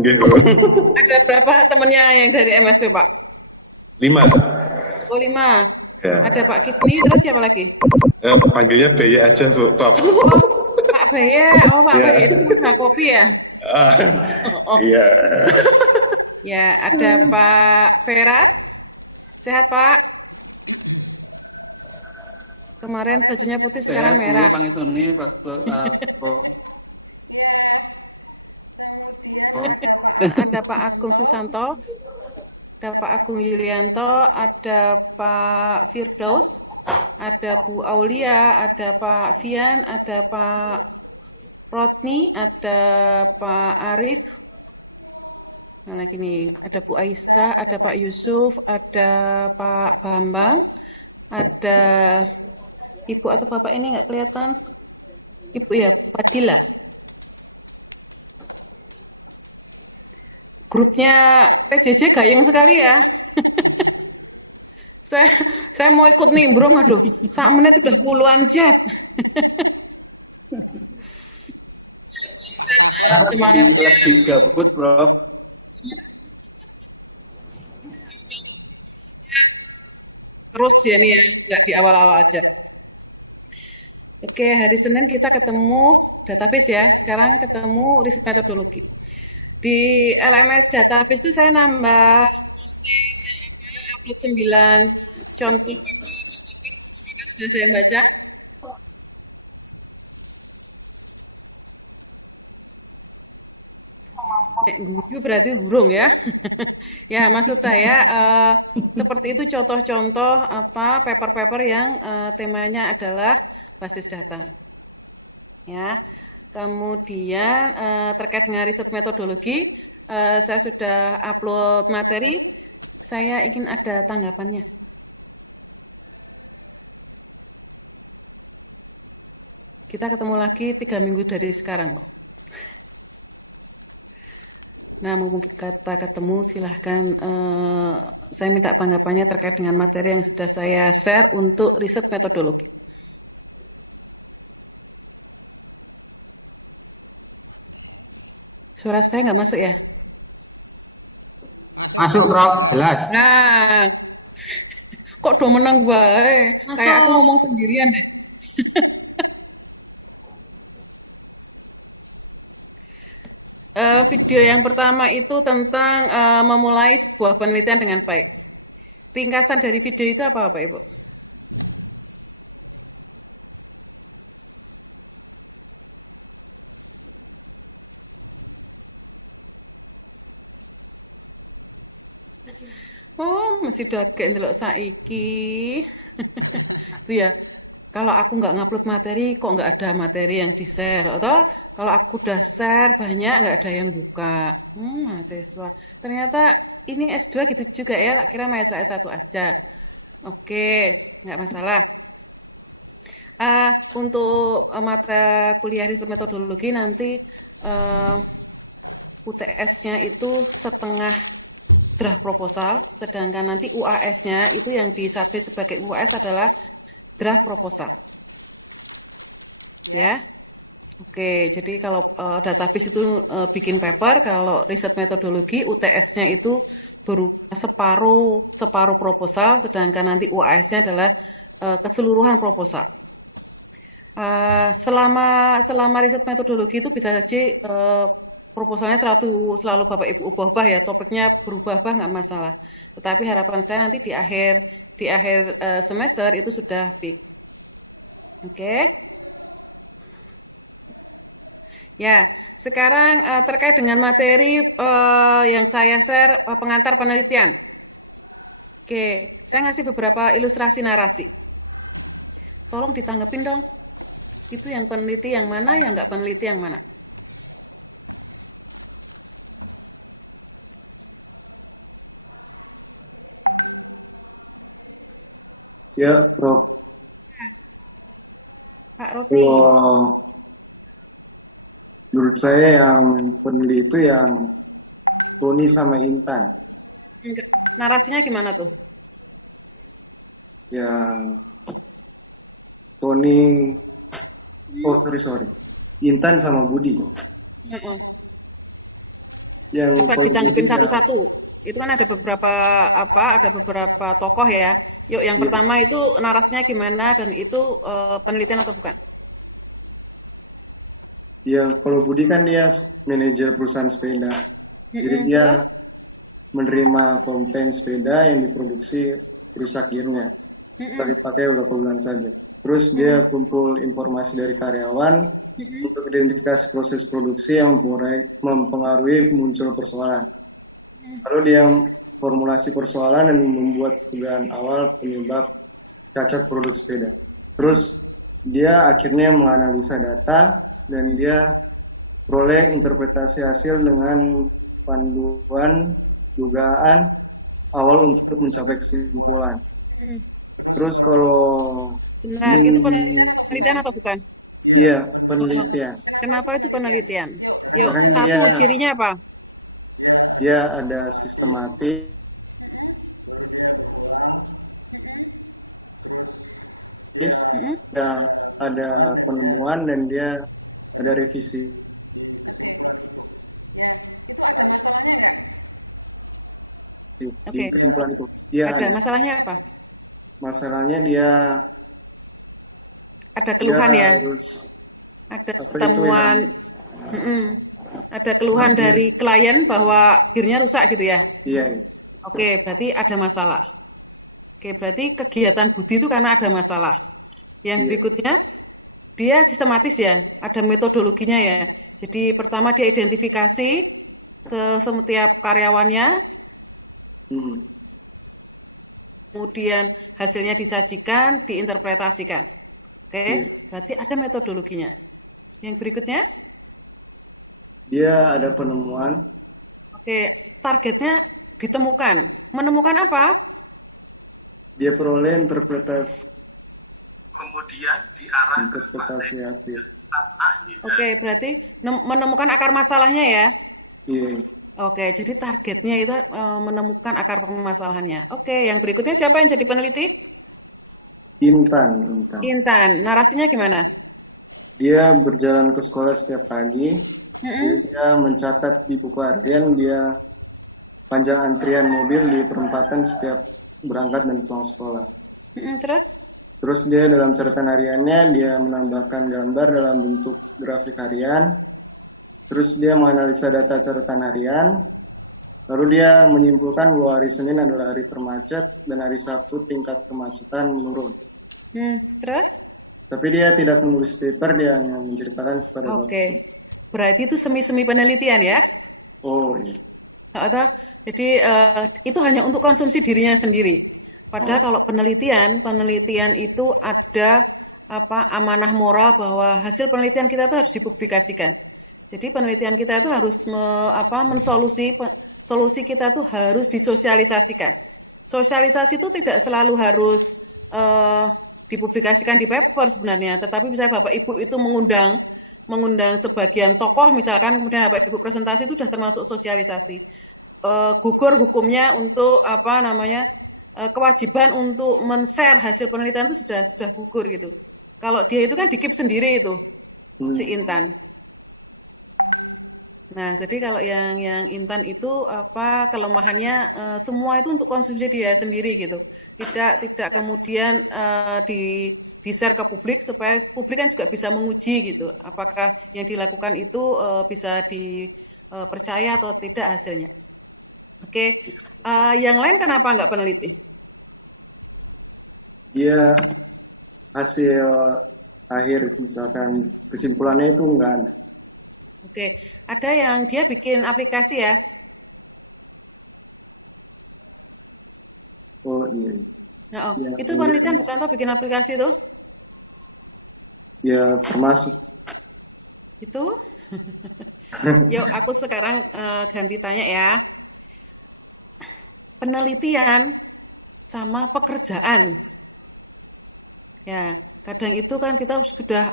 Nggih, Bu. Ada berapa temennya yang dari MSP, Pak? 5. Oh, 5. Ada Ya. Pak Kifni, terus siapa lagi? Panggilnya Beye aja, Bu. Pap. Oh, Pak Baya. Oh, Pak Baya Ya. itu pengusaha kopi ya? Ah, Oh, oh. iya. Ya, ada Pak Ferat. Sehat, Pak? Kemarin bajunya putih, sekarang Sehat Bu, merah. pangisuni Pastor Ada Pak Agung Susanto, ada Pak Agung Yulianto, ada Pak Firdaus, ada Bu Aulia, ada Pak Fian, ada Pak Rodni, ada Pak Arif, nah lagi nih, ada Bu Aisyah, ada Pak Yusuf, ada Pak Bambang, ada Ibu atau Bapak ini nggak kelihatan, Ibu ya, Fadila. Grupnya PJJ gayeng sekali ya. Saya saya mau ikut nimbrung, aduh, saat menit udah puluhan chat. Semangatnya lagi gabut Prof. terus ya nih ya, nggak di awal-awal aja. Oke, hari Senin kita ketemu database ya. Sekarang ketemu riset metodologi. Di LMS database itu saya nambah posting upload 9 contoh database. Apakah sudah ada yang baca? Guyu berarti burung ya. Ya, maksud saya seperti itu contoh-contoh apa paper-paper yang temanya adalah basis data. Ya, kemudian terkait dengan riset metodologi, saya sudah upload materi. Saya ingin ada tanggapannya. Kita ketemu lagi 3 minggu dari sekarang loh. Nah, mumpung kita ketemu, silahkan saya minta tanggapannya terkait dengan materi yang sudah saya share untuk riset metodologi. Suara saya nggak masuk ya? Masuk, Prof. Jelas. Nah, kok do menang bae? Kayak aku ngomong sendirian deh. Video yang pertama itu tentang memulai sebuah penelitian dengan baik. Ringkasan dari video itu apa, Bapak Ibu? Oh, masih dagek ndelok saiki. Itu ya, kalau aku nggak ngupload materi, kok nggak ada materi yang di-share? Atau kalau aku udah share banyak, nggak ada yang buka. Mahasiswa. Ternyata ini S2 gitu juga ya, tak kira mahasiswa S1 aja. Oke, nggak masalah. Untuk mata kuliah riset metodologi nanti UTS-nya itu setengah draft proposal, sedangkan nanti UAS-nya itu yang disubmit sebagai UAS adalah draft proposal. Ya, oke. Jadi kalau database itu bikin paper, kalau riset metodologi UTS-nya itu berupa separuh proposal, sedangkan nanti UAS-nya adalah keseluruhan proposal. Selama riset metodologi itu bisa saja proposalnya selalu Bapak Ibu ubah-ubah ya, topiknya berubah-ubah nggak masalah. Tetapi harapan saya nanti di akhir semester itu sudah fix. Oke. Ya, sekarang terkait dengan materi yang saya share pengantar penelitian. Oke, saya ngasih beberapa ilustrasi narasi. Tolong ditanggepin dong. Itu yang peneliti yang mana, yang nggak peneliti yang mana. Ya, Prof. Pak Rofni. Kalau menurut saya yang peneliti itu yang Tony sama Intan. Narasinya gimana tuh? Yang Tony, oh sorry. Intan sama Budi. Uh-uh. Yang Coba kalau ditanggepin Budi ya, satu-satu. Itu kan ada beberapa tokoh ya. Yuk, yang iya, pertama itu narasinya gimana dan itu penelitian atau bukan? iya, kalau Budi kan dia manajer perusahaan sepeda. Jadi dia Terus? menerima konten sepeda yang diproduksi rusak gearnya. Setelah Mm-mm, dipakai beberapa bulan saja. Terus dia mm-mm, kumpul informasi dari karyawan mm-mm, untuk identifikasi proses produksi yang mempengaruhi muncul persoalan. mm. Lalu dia formulasi persoalan dan membuat dugaan awal penyebab cacat produk sepeda. Terus dia akhirnya menganalisa data dan dia peroleh interpretasi hasil dengan panduan dugaan awal untuk mencapai kesimpulan. Mm. Terus kalau Benar, itu penelitian atau bukan? iya Oh, penelitian, kenapa itu penelitian? Yuk, karena dia satu cirinya apa? dia ada sistematis, Mm-mm. ada penemuan dan dia ada revisi di Oke, kesimpulan itu. Dia ada ada. masalahnya apa? Masalahnya dia Ada dia keluhan ya? harus Ada apa itu yang temuan, mm-mm. Ada keluhan gear, dari klien bahwa gearnya rusak gitu ya? iya, iya, Oke, berarti ada masalah. Oke, berarti kegiatan Budi itu karena ada masalah. Yang iya. berikutnya, dia sistematis ya, ada metodologinya ya. Jadi pertama dia identifikasi ke setiap karyawannya, Hmm, kemudian hasilnya disajikan, diinterpretasikan. iya. Oke, berarti ada metodologinya. Yang berikutnya, Dia ada penemuan, oke, targetnya ditemukan. Menemukan apa? dia peroleh interpretasi kemudian diarahkan interpretasi hasil. staf ahli Oke, berarti menemukan akar masalahnya ya. Iya, Oke, jadi targetnya itu menemukan akar permasalahannya. Oke, yang berikutnya siapa yang jadi peneliti? Intan, Intan. Intan. Narasinya gimana? Dia berjalan ke sekolah setiap pagi. Jadi Mm-mm. dia mencatat di buku harian dia panjang antrian mobil di perempatan setiap berangkat dan pulang sekolah. Terus? Terus dia dalam catatan hariannya dia menambahkan gambar dalam bentuk grafik harian. Terus dia menganalisa data catatan harian. Lalu dia menyimpulkan bahwa hari Senin adalah hari termacet dan hari Sabtu tingkat kemacetan menurun. Terus? Tapi dia tidak menulis paper, dia hanya menceritakan kepada Bapak. Oke. Berarti itu semi-semi penelitian ya? Oh iya. Atau, jadi itu hanya untuk konsumsi dirinya sendiri. Padahal Oh, kalau penelitian itu ada amanah moral bahwa hasil penelitian kita itu harus dipublikasikan. Jadi penelitian kita itu harus solusi kita itu harus disosialisasikan. Sosialisasi itu tidak selalu harus dipublikasikan di paper sebenarnya, tetapi bisa Bapak Ibu itu mengundang sebagian tokoh misalkan, kemudian Bapak Ibu presentasi itu sudah termasuk sosialisasi. Gugur hukumnya untuk kewajiban untuk men-share hasil penelitian itu sudah gugur gitu. Kalau dia itu kan dikip sendiri itu si hmm, Intan. Nah, jadi kalau yang Intan itu kelemahannya semua itu untuk konsumsi dia sendiri gitu. Tidak kemudian di-share ke publik supaya publik kan juga bisa menguji gitu. Apakah yang dilakukan itu bisa dipercaya atau tidak hasilnya. Oke. Yang lain kenapa nggak peneliti? dia hasil akhir misalkan kesimpulannya itu enggak ada. Oke. Ada yang dia bikin aplikasi ya. Oh iya. Nah, Ya, itu penelitian bukan toh bikin aplikasi tuh? ya termasuk. Itu. Yuk, aku sekarang ganti tanya ya. Penelitian sama pekerjaan. Ya, kadang itu kan kita sudah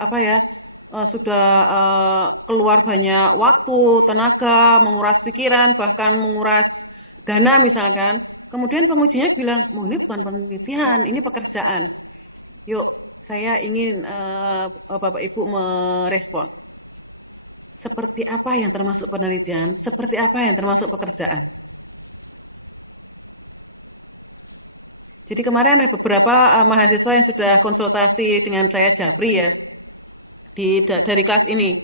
keluar banyak waktu, tenaga, menguras pikiran, bahkan menguras dana misalkan. Kemudian pengujinya bilang, oh ini bukan penelitian, ini pekerjaan. Yuk, saya ingin Bapak Ibu merespon. seperti apa yang termasuk penelitian, seperti apa yang termasuk pekerjaan. Jadi kemarin ada beberapa mahasiswa yang sudah konsultasi dengan saya Japri ya dari kelas ini.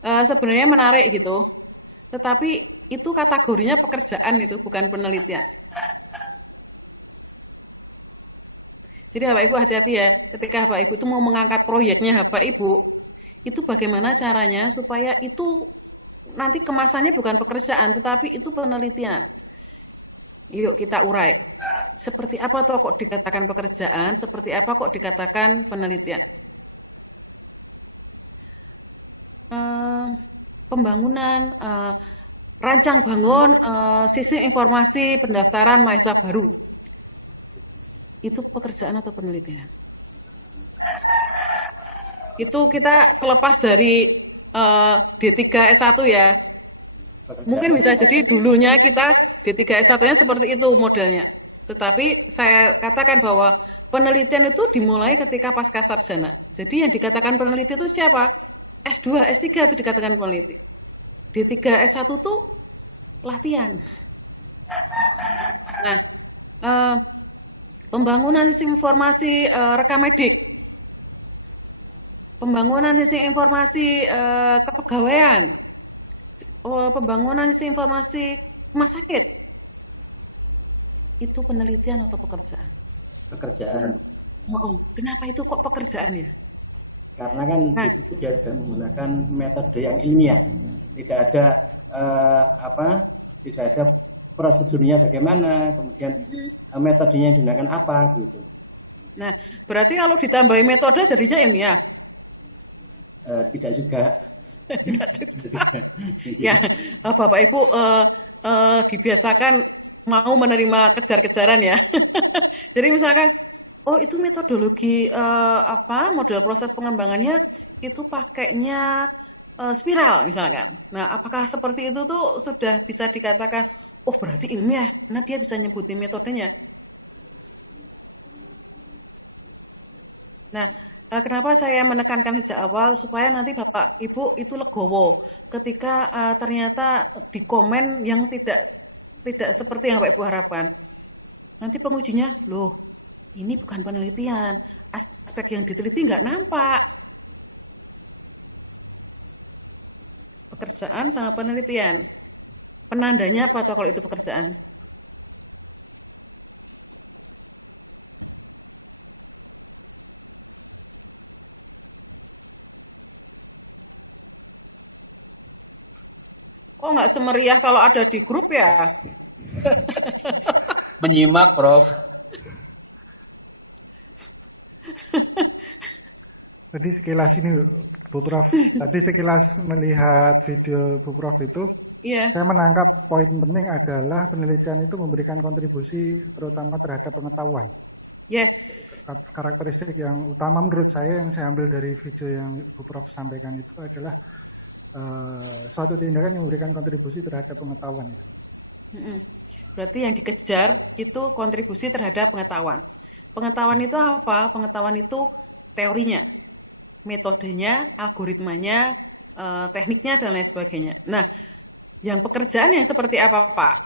Sebenarnya menarik gitu, tetapi itu kategorinya pekerjaan itu bukan penelitian. Jadi Bapak Ibu hati-hati ya, ketika Bapak Ibu itu mau mengangkat proyeknya Bapak Ibu, itu bagaimana caranya supaya itu nanti kemasannya bukan pekerjaan, tetapi itu penelitian. Yuk kita urai. Seperti apa tuh kok dikatakan pekerjaan, seperti apa kok dikatakan penelitian. Pembangunan, rancang bangun sistem informasi pendaftaran mahasiswa baru. Itu pekerjaan atau penelitian? Itu kita terlepas dari D3 S1 ya. Mungkin bisa jadi dulunya kita D3 S1-nya seperti itu modelnya. Tetapi saya katakan bahwa penelitian itu dimulai ketika pasca sarjana. Jadi yang dikatakan peneliti itu siapa? S2, S3 itu dikatakan peneliti. D3 S1 itu latihan. Nah, pembangunan sistem informasi rekam medik. Pembangunan sistem informasi kepegawaian. Pembangunan sistem informasi rumah sakit. Itu penelitian atau pekerjaan? Pekerjaan. Kenapa itu kok pekerjaan ya? Karena kan di situ dia sudah menggunakan metode yang ilmiah. Tidak ada tidak ada prosedurnya bagaimana, kemudian metodenya digunakan apa gitu. Nah, berarti kalau ditambahi metode jadinya ilmiah? Tidak juga. Ya, Bapak Ibu dibiasakan mau menerima kejar-kejaran ya. Jadi misalkan, oh itu metodologi model proses pengembangannya itu pakainya spiral misalkan. Nah, apakah seperti itu tuh sudah bisa dikatakan, oh berarti ilmiah, karena dia bisa nyebutin metodenya. Nah, kenapa saya menekankan sejak awal supaya nanti Bapak Ibu itu legowo ketika ternyata di komen yang tidak seperti yang Bapak Ibu harapkan. Nanti pengujinya, loh ini bukan penelitian, aspek yang diteliti nggak nampak. Pekerjaan sama penelitian. Penandanya apa kalau itu pekerjaan? Kok nggak semeriah kalau ada di grup ya? Menyimak, Prof. Tadi sekilas ini, Bu Prof. Tadi sekilas melihat video Bu Prof itu, saya menangkap poin penting adalah penelitian itu memberikan kontribusi terutama terhadap pengetahuan. Yes. Karakteristik yang utama menurut saya yang saya ambil dari video yang Bu Prof sampaikan itu adalah suatu tindakan yang memberikan kontribusi terhadap pengetahuan itu. Berarti yang dikejar itu kontribusi terhadap pengetahuan. Pengetahuan itu apa? Pengetahuan itu teorinya, metodenya, algoritmanya, tekniknya, dan lain sebagainya. Nah, yang pekerjaan yang seperti apa, Pak?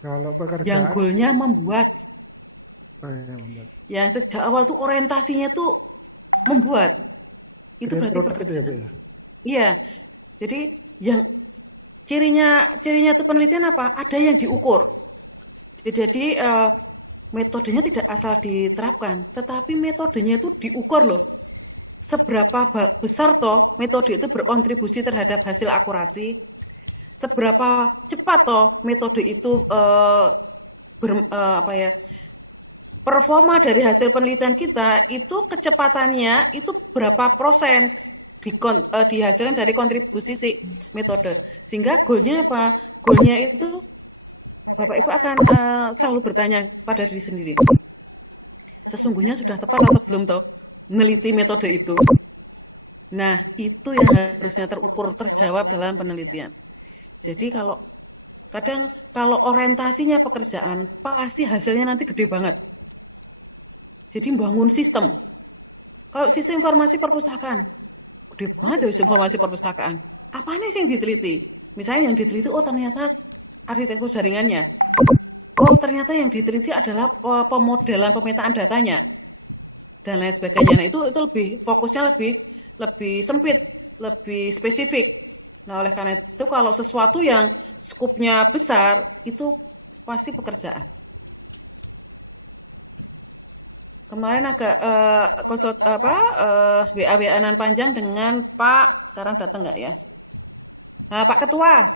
Kalau pekerjaan, yang goalnya membuat. Membuat. Yang sejak awal tuh orientasinya tuh membuat. Itu berarti pekerjaan. Iya, jadi yang cirinya itu penelitian apa? Ada yang diukur. Jadi metodenya tidak asal diterapkan, tetapi metodenya itu diukur loh. Seberapa besar toh metode itu berkontribusi terhadap hasil akurasi, seberapa cepat toh metode itu performa dari hasil penelitian kita itu kecepatannya itu berapa persen dihasilkan dari kontribusi si metode. Sehingga goalnya apa? Goalnya itu Bapak Ibu akan selalu bertanya pada diri sendiri. Sesungguhnya sudah tepat atau belum toh meneliti metode itu? Nah, itu yang harusnya terukur, terjawab dalam penelitian. Jadi kadang kalau orientasinya pekerjaan, pasti hasilnya nanti gede banget. Jadi bangun sistem. Kalau sistem informasi perpustakaan, gede banget ya informasi perpustakaan. Apa nih sih yang diteliti? Misalnya yang diteliti, oh ternyata arsitektur jaringannya. Oh ternyata yang diteliti adalah pemodelan pemetaan datanya dan lain sebagainya. Nah itu lebih fokusnya lebih sempit, lebih spesifik. Nah oleh karena itu kalau sesuatu yang skupnya besar itu pasti pekerjaan. Kemarin agak WA-WA-an panjang dengan Pak, sekarang datang nggak ya? Nah, Pak Ketua.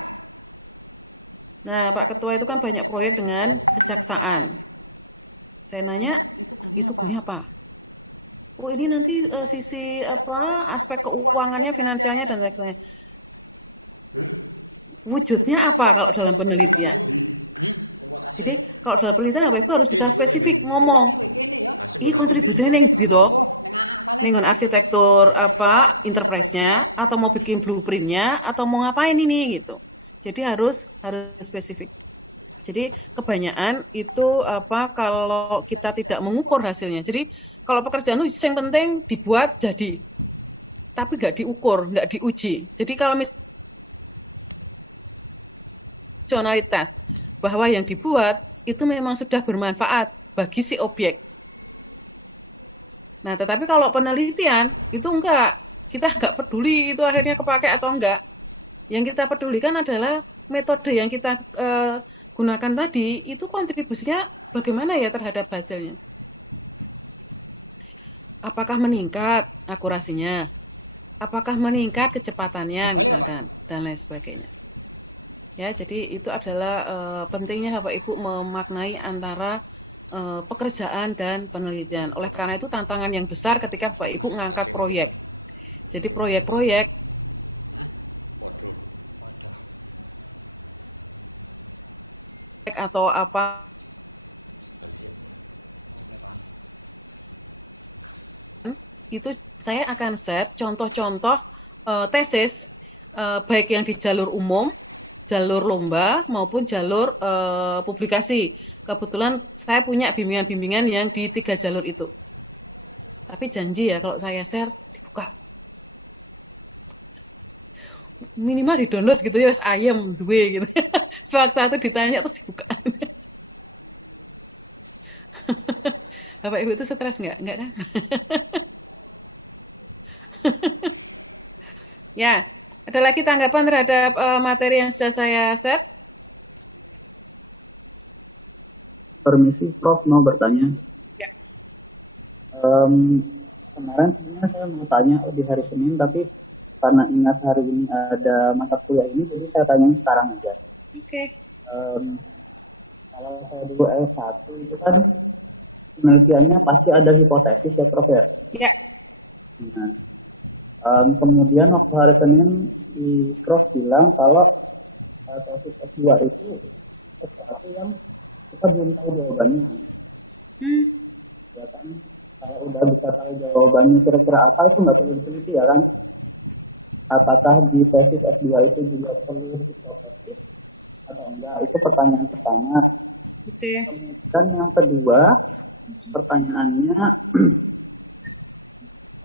Nah, Pak Ketua itu kan banyak proyek dengan kejaksaan. Saya nanya, itu goalnya apa? Oh, ini nanti sisi aspek keuangannya, finansialnya dan sebagainya. Wujudnya apa kalau dalam penelitian? Jadi, kalau dalam penelitian Bapak Ibu harus bisa spesifik ngomong. Ini kontribusinya nih gitu. Dengan arsitektur enterprise-nya atau mau bikin blueprint-nya atau mau ngapain ini gitu. Jadi harus spesifik. Jadi kebanyakan itu kalau kita tidak mengukur hasilnya. Jadi kalau pekerjaan itu yang penting dibuat jadi, tapi nggak diukur, nggak diuji. Jadi kalau fungsionalitas bahwa yang dibuat itu memang sudah bermanfaat bagi si objek. Nah, tetapi kalau penelitian itu enggak, kita enggak peduli itu akhirnya kepake atau enggak. Yang kita pedulikan adalah metode yang kita gunakan tadi, itu kontribusinya bagaimana ya terhadap hasilnya. Apakah meningkat akurasinya? Apakah meningkat kecepatannya misalkan, dan lain sebagainya. Ya, jadi itu adalah pentingnya Bapak Ibu memaknai antara pekerjaan dan penelitian. Oleh karena itu tantangan yang besar ketika Bapak Ibu mengangkat proyek. Jadi proyek-proyek atau itu saya akan set contoh-contoh tesis baik yang di jalur umum, jalur lomba maupun jalur publikasi. Kebetulan saya punya bimbingan-bimbingan yang di 3 jalur itu. Tapi janji ya kalau saya share dibuka. Minimal di-download gitu ya, wes ayam duwe gitu. Sewaktu itu ditanya terus dibuka. Bapak Ibu itu stres nggak? Nggak kan? Ya, ada lagi tanggapan terhadap materi yang sudah saya share? Permisi, Prof, mau bertanya. Ya. Kemarin sebenarnya saya mau tanya di hari Senin, tapi karena ingat hari ini ada mata kuliah ini, jadi saya tanyain sekarang aja. Oke. Kalau saya dulu S1 itu kan penelitiannya pasti ada hipotesis ya, Prof ya? Ya. Nah, kemudian waktu hari Senin, Prof bilang kalau tesis S2 itu sesuatu yang kita belum tahu jawabannya. Ya kan, kalau udah bisa tahu jawabannya kira-kira apa itu nggak perlu diteliti ya kan? Apakah di tesis S2 itu juga perlu hipotesis atau enggak? Itu pertanyaan pertama. Oke. Kemudian yang kedua, pertanyaannya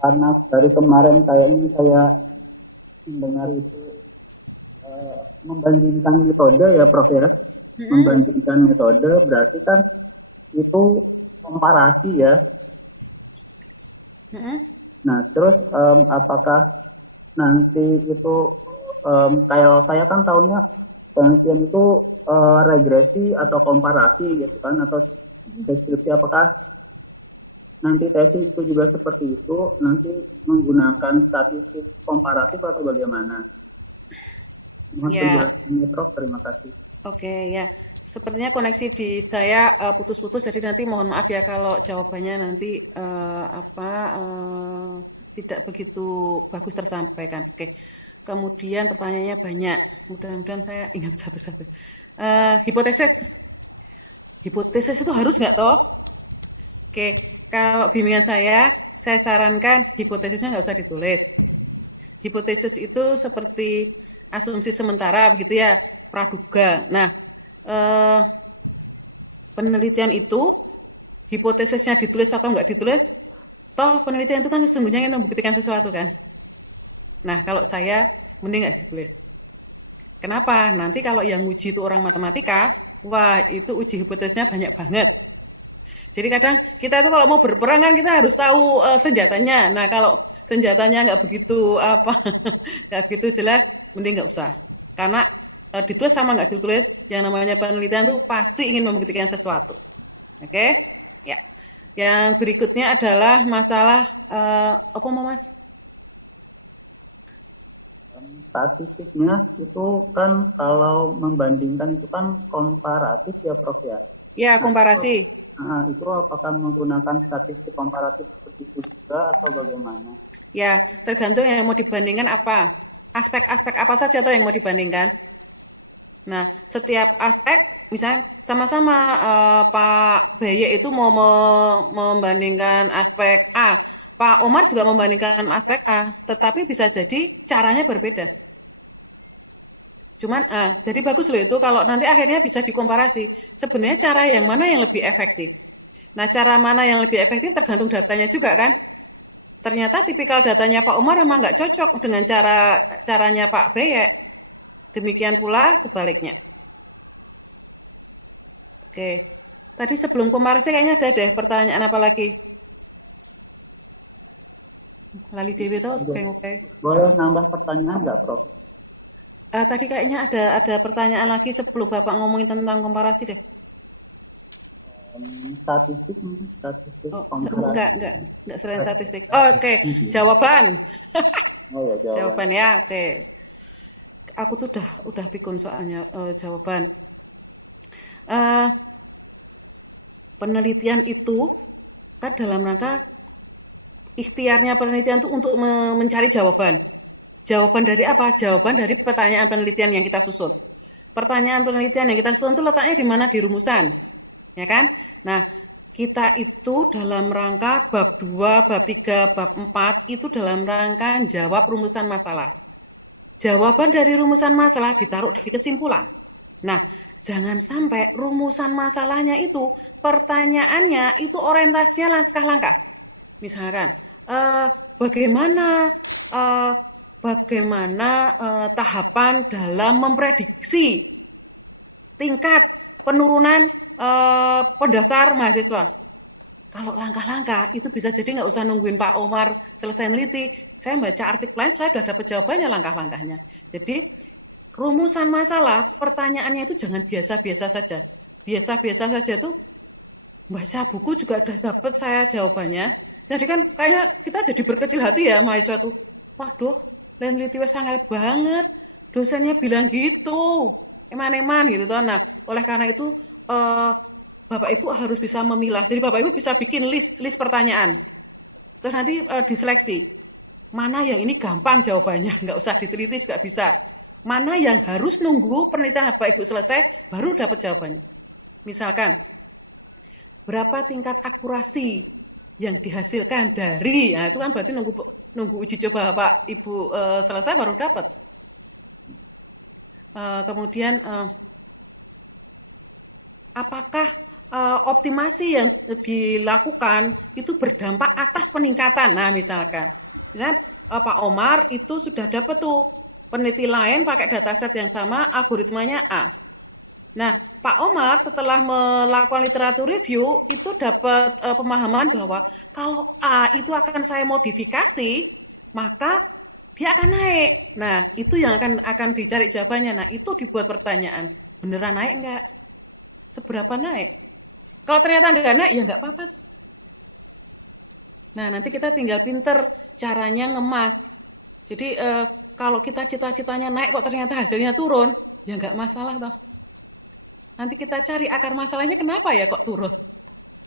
karena dari kemarin kayaknya saya mendengar itu membandingkan metode ya Prof ya. Membandingkan metode berarti kan itu komparasi ya. Nah terus apakah nanti itu kalau saya kan tahunya penelitian itu regresi atau komparasi gitu kan, atau deskripsi, apakah nanti tesis itu juga seperti itu, nanti menggunakan statistik komparatif atau bagaimana? Mohon penjelasannya Prof, terima kasih. Oke, ya. Sepertinya koneksi di saya putus-putus, jadi nanti mohon maaf ya kalau jawabannya nanti tidak begitu bagus tersampaikan. Oke. Kemudian pertanyaannya banyak. Mudah-mudahan saya ingat satu-satu. Hipotesis. Hipotesis itu harus nggak toh? Oke, kalau bimbingan saya sarankan hipotesisnya nggak usah ditulis. Hipotesis itu seperti asumsi sementara begitu ya, praduga. Nah, penelitian itu hipotesisnya ditulis atau nggak ditulis, toh penelitian itu kan sesungguhnya ingin membuktikan sesuatu kan. Nah, kalau saya mending nggak ditulis. Kenapa? Nanti kalau yang uji itu orang matematika, wah itu uji hipotesisnya banyak banget. Jadi kadang kita itu kalau mau berperang kan kita harus tahu senjatanya. Nah, kalau senjatanya nggak begitu nggak begitu jelas, mending nggak usah. Karena ditulis sama nggak ditulis, yang namanya penelitian itu pasti ingin membuktikan sesuatu. Oke? Ya. Yang berikutnya adalah masalah apa Mas? Statistiknya itu kan kalau membandingkan itu kan komparatif ya Prof ya? Ya, komparasi. Nah, itu apakah menggunakan statistik komparatif seperti itu juga atau bagaimana? Ya, tergantung yang mau dibandingkan apa. Aspek-aspek apa saja tuh yang mau dibandingkan. Nah, setiap aspek, misalnya sama-sama Pak Baye itu mau membandingkan aspek A, Pak Omar juga membandingkan aspek A, tetapi bisa jadi caranya berbeda. Cuman jadi bagus loh itu kalau nanti akhirnya bisa dikomparasi. Sebenarnya cara yang mana yang lebih efektif. Nah, cara mana yang lebih efektif tergantung datanya juga kan. Ternyata tipikal datanya Pak Omar memang nggak cocok dengan caranya Pak Baye. Demikian pula sebaliknya. Oke. Tadi sebelum komparasi kayaknya ada deh pertanyaan apa lagi? Lali Dewi tahu oke. Boleh nambah pertanyaan nggak, Prof? Tadi kayaknya ada pertanyaan lagi sebelum Bapak ngomongin tentang komparasi deh. Statistik mungkin statistik. Enggak selain statistik. Oke. Jawaban. Oh ya, jawaban ya, oke. Aku tuh udah pikun soalnya jawaban. Penelitian itu kan dalam rangka ikhtiarnya penelitian itu untuk mencari jawaban. Jawaban dari apa? Jawaban dari pertanyaan penelitian yang kita susun. Pertanyaan penelitian yang kita susun itu letaknya di mana? Di rumusan. Ya kan? Nah, kita itu dalam rangka bab 2, bab 3, bab 4 itu dalam rangka jawab rumusan masalah. Jawaban dari rumusan masalah ditaruh di kesimpulan. Nah, jangan sampai rumusan masalahnya itu, pertanyaannya itu orientasinya langkah-langkah. Misalkan, bagaimana tahapan dalam memprediksi tingkat penurunan pendaftar mahasiswa. Kalau langkah-langkah itu bisa jadi nggak usah nungguin Pak Omar selesai neliti. Saya baca artikel saya sudah dapat jawabannya langkah-langkahnya. Jadi rumusan masalah pertanyaannya itu jangan biasa-biasa saja. Biasa-biasa saja tuh baca buku juga sudah dapat saya jawabannya. Jadi kan kayaknya kita jadi berkecil hati ya mahasiswa tuh. Waduh, neliti wes sangat banget. Dosennya bilang gitu. Eman-eman gitu toh. Nah, oleh karena itu Bapak Ibu harus bisa memilah. Jadi Bapak Ibu bisa bikin list pertanyaan. Terus nanti diseleksi. Mana yang ini gampang jawabannya, nggak usah diteliti juga bisa. Mana yang harus nunggu penelitian Bapak Ibu selesai, baru dapat jawabannya. Misalkan, berapa tingkat akurasi yang dihasilkan dari, nah itu kan berarti nunggu uji coba Bapak Ibu selesai baru dapat. Kemudian, apakah optimasi yang dilakukan itu berdampak atas peningkatan. Nah, misalnya Pak Omar itu sudah dapat tuh peneliti lain pakai dataset yang sama, algoritmanya A. Nah, Pak Omar setelah melakukan literatur review itu dapat pemahaman bahwa kalau A itu akan saya modifikasi, maka dia akan naik. Nah, itu yang akan dicari jawabannya. Nah, itu dibuat pertanyaan. Beneran naik enggak? Seberapa naik? Kalau ternyata nggak naik, ya nggak apa-apa. Nah, nanti kita tinggal pinter caranya ngemas. Jadi, kalau kita cita-citanya naik, kok ternyata hasilnya turun, ya nggak masalah toh. Nanti kita cari akar masalahnya kenapa ya kok turun.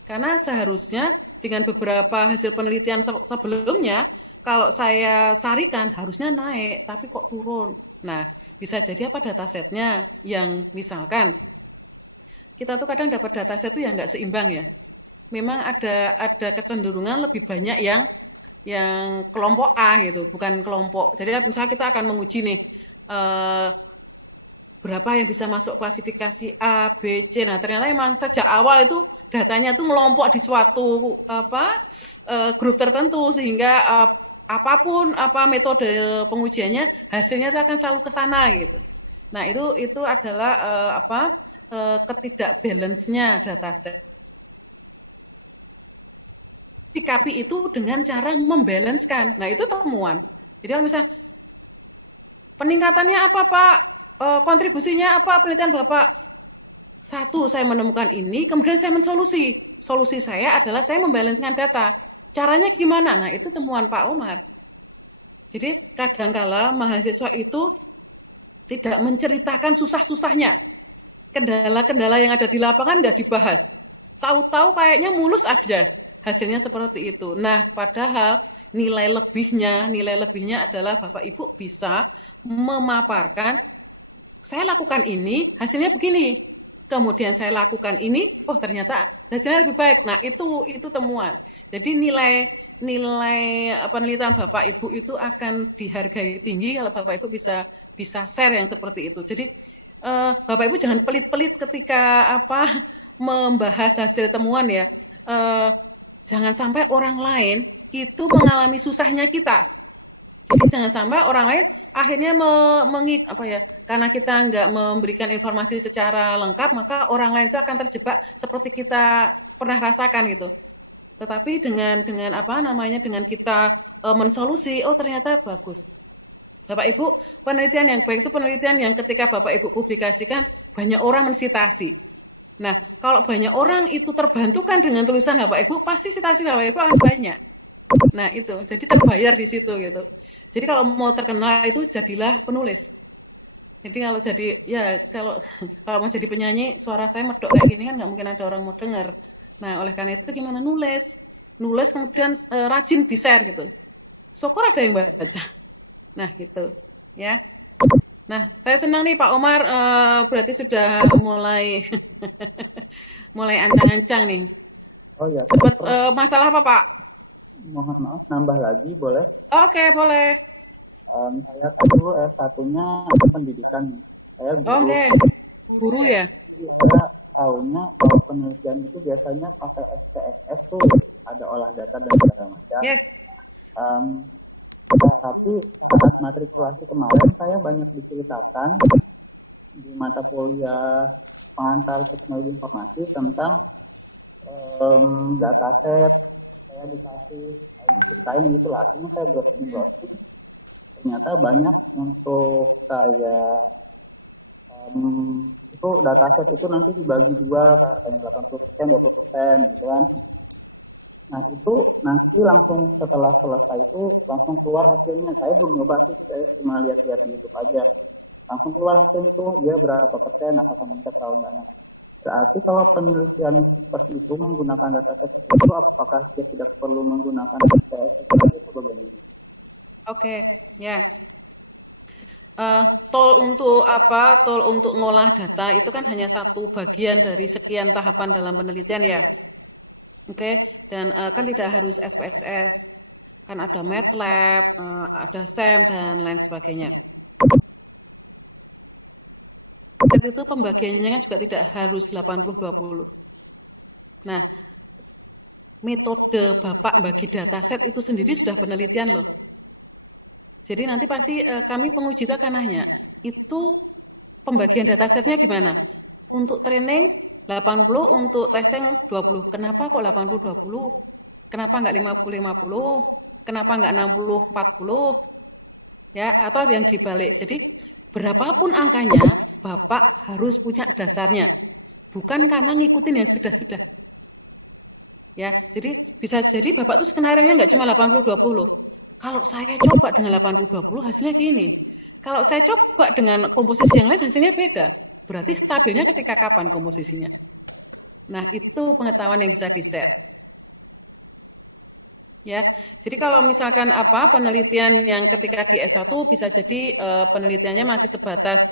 Karena seharusnya dengan beberapa hasil penelitian sebelumnya, kalau saya sarikan harusnya naik, tapi kok turun. Nah, bisa jadi apa datasetnya yang misalkan, kita tuh kadang dapat dataset itu yang nggak seimbang ya. Memang ada kecenderungan lebih banyak yang kelompok A gitu, bukan kelompok. Jadi misalnya kita akan menguji nih berapa yang bisa masuk klasifikasi A, B, C. Nah ternyata memang sejak awal itu datanya tuh melompok di suatu grup tertentu sehingga apapun apa metode pengujiannya, hasilnya itu akan selalu ke sana gitu. Nah, itu adalah ketidakbalance-nya dataset. Sikapi itu dengan cara membalancekan. Nah, itu temuan. Jadi kalau misalnya peningkatannya apa, Pak? Kontribusinya apa penelitian Bapak? Satu, saya menemukan ini, kemudian saya mensolusi. Solusi saya adalah saya membalancekan data. Caranya gimana? Nah, itu temuan Pak Omar. Jadi, kadangkala mahasiswa itu tidak menceritakan susah-susahnya. Kendala-kendala yang ada di lapangan nggak dibahas. Tahu-tahu kayaknya mulus aja. Hasilnya seperti itu. Nah, padahal nilai lebihnya adalah Bapak Ibu bisa memaparkan, saya lakukan ini, hasilnya begini. Kemudian saya lakukan ini, oh ternyata hasilnya lebih baik. Nah, itu temuan. Jadi nilai penelitian Bapak Ibu itu akan dihargai tinggi kalau Bapak Ibu bisa share yang seperti itu. Jadi Bapak Ibu jangan pelit-pelit ketika membahas hasil temuan ya. Jangan sampai orang lain itu mengalami susahnya kita. Jadi jangan sampai orang lain akhirnya karena kita nggak memberikan informasi secara lengkap, maka orang lain itu akan terjebak seperti kita pernah rasakan gitu. Tetapi dengan dengan kita mensolusi, oh ternyata bagus. Bapak Ibu, penelitian yang baik itu penelitian yang ketika Bapak Ibu publikasikan banyak orang mensitasi. Nah, kalau banyak orang itu terbantukan dengan tulisan Bapak Ibu, pasti citasi Bapak Ibu akan banyak. Nah, itu. Jadi terbayar di situ gitu. Jadi kalau mau terkenal itu jadilah penulis. Jadi kalau mau jadi penyanyi, suara saya medok kayak gini kan nggak mungkin ada orang mau dengar. Nah, oleh karena itu gimana nulis kemudian rajin di-share gitu. Syukur ada yang baca. Nah, gitu. Ya. Nah, saya senang nih Pak Omar berarti sudah mulai ancang-ancang nih. Oh ya. Dapat masalah apa Pak? Mohon maaf, nambah lagi boleh? Oke, boleh. Saya dulu S1-nya pendidikan. Saya guru. Oke. Guru ya? Saya tahunya kalau penelitian itu biasanya pakai SPSS tuh ada olah data dan segala macam. Yes. Tapi saat matrikulasi kemarin saya banyak diceritakan di mata kuliah pengantar teknologi informasi tentang dataset. Saya diceritain gitu lah. Akhirnya saya browsing. Ternyata banyak untuk kayak itu dataset itu nanti dibagi dua, katanya 80%, 20% gitu kan. Nah itu nanti langsung setelah selesai itu langsung keluar hasilnya. Saya belum nyoba sih, saya cuma lihat-lihat di YouTube aja. Langsung keluar hasilnya itu dia berapa persen, apakah meningkat atau enggak. Nah, berarti kalau penelitian seperti itu menggunakan dataset seperti itu, apakah dia tidak perlu menggunakan SPSS atau bagaimana? Oke, ya. Tool untuk ngolah data itu kan hanya satu bagian dari sekian tahapan dalam penelitian ya. Oke, dan kan tidak harus SPSS, kan ada MATLAB, ada SAM dan lain sebagainya. Dan itu pembagiannya kan juga tidak harus 80-20. Nah, metode Bapak bagi dataset itu sendiri sudah penelitian loh. Jadi nanti pasti kami penguji itu akan nanya, itu pembagian datasetnya gimana? Untuk training 80, untuk testing 20. Kenapa kok 80-20? Kenapa nggak 50-50? Kenapa nggak 60-40? Ya, atau yang dibalik. Jadi berapapun angkanya, Bapak harus punya dasarnya. Bukan karena ngikutin yang sudah-sudah. Ya, jadi bisa jadi Bapak tuh skenario-nya nggak cuma 80-20. Kalau saya coba dengan 80-20 hasilnya gini. Kalau saya coba dengan komposisi yang lain hasilnya beda. Berarti stabilnya ketika kapan komposisinya? Nah, itu pengetahuan yang bisa di-share. Ya. Jadi kalau misalkan penelitian yang ketika di S1 bisa jadi penelitiannya masih sebatas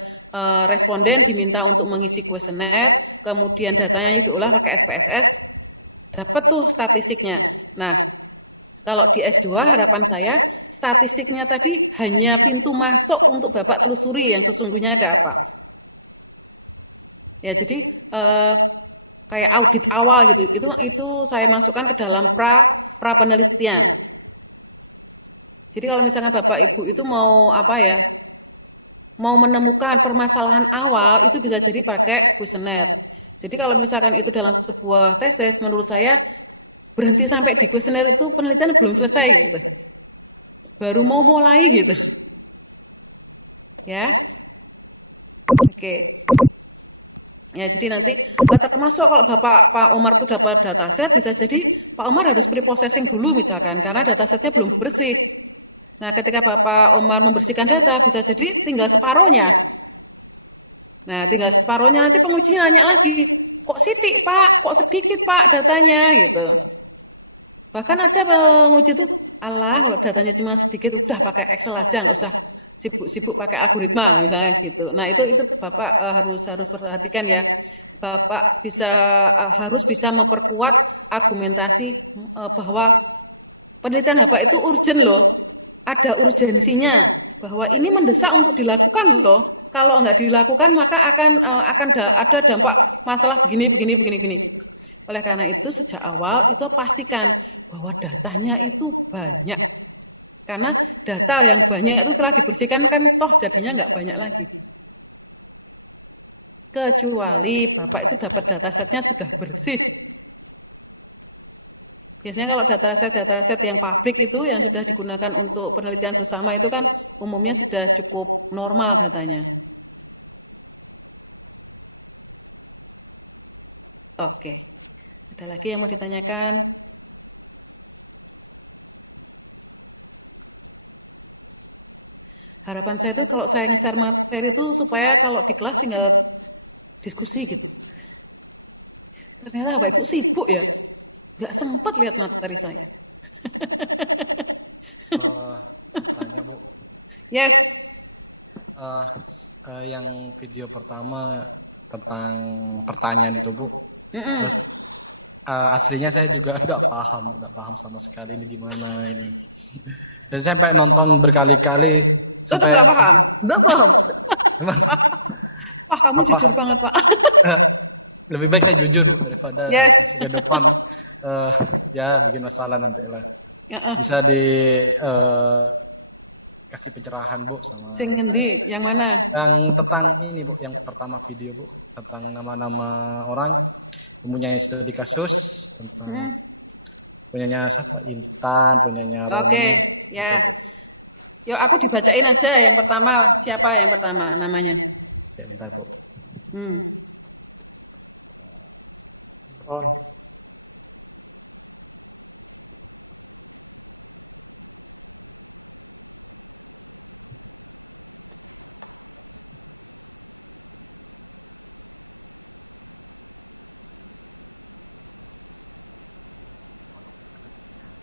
responden diminta untuk mengisi kuesioner, kemudian datanya diolah pakai SPSS, dapat tuh statistiknya. Nah, kalau di S2 harapan saya statistiknya tadi hanya pintu masuk untuk Bapak telusuri yang sesungguhnya ada apa. Ya, jadi kayak audit awal gitu. Itu saya masukkan ke dalam pra penelitian. Jadi kalau misalnya Bapak Ibu itu mau apa ya, mau menemukan permasalahan awal, itu bisa jadi pakai kuesioner. Jadi kalau misalkan itu dalam sebuah tesis, menurut saya berhenti sampai di kuesioner itu penelitian belum selesai gitu. Baru mau mulai gitu. Ya. Oke. Ya, jadi nanti termasuk kalau Pak Omar itu dapat dataset, bisa jadi Pak Omar harus pre-processing dulu misalkan, karena datasetnya belum bersih. Nah, ketika Bapak Omar membersihkan data, bisa jadi tinggal separohnya. Nah, tinggal separohnya nanti penguji nanya lagi, kok sidik Pak, kok sedikit Pak datanya gitu. Bahkan ada penguji tuh, alah kalau datanya cuma sedikit udah pakai Excel aja, nggak usah sibuk-sibuk pakai algoritma misalnya gitu. Nah, itu Bapak harus perhatikan ya. Bapak harus bisa memperkuat argumentasi bahwa penelitian Bapak itu urgent loh. Ada urgensinya bahwa ini mendesak untuk dilakukan loh. Kalau nggak dilakukan maka akan ada dampak masalah begini. Oleh karena itu sejak awal itu pastikan bahwa datanya itu banyak. Karena data yang banyak itu setelah dibersihkan kan toh jadinya nggak banyak lagi. Kecuali Bapak itu dapat datasetnya sudah bersih. Biasanya kalau dataset yang publik itu yang sudah digunakan untuk penelitian bersama itu kan umumnya sudah cukup normal datanya. Oke. Ada lagi yang mau ditanyakan? Harapan saya itu kalau saya nge-share materi itu supaya kalau di kelas tinggal diskusi gitu. Ternyata Bapak Ibu sibuk ya. Nggak sempat lihat materi saya. Tanya Bu. Yes. Yang video pertama tentang pertanyaan itu Bu. Terus aslinya saya juga nggak paham sama sekali ini gimana ini. Saya sampai nonton berkali-kali. Sampai nggak paham? Nggak paham. Emang. Wah, kamu jujur banget Pak. Lebih baik saya jujur Bu, daripada ke depan ya bikin masalah nanti lah. Bisa kasih pencerahan Bu sama sing ngendi yang mana? Yang tentang ini Bu, yang pertama video Bu, tentang nama-nama orang mempunyai studi kasus tentang punyanya siapa? Intan, punyanya Roni. Oke, ya. Gitu, yuk aku dibacain aja yang pertama. Siapa yang pertama namanya? Sebentar Bu.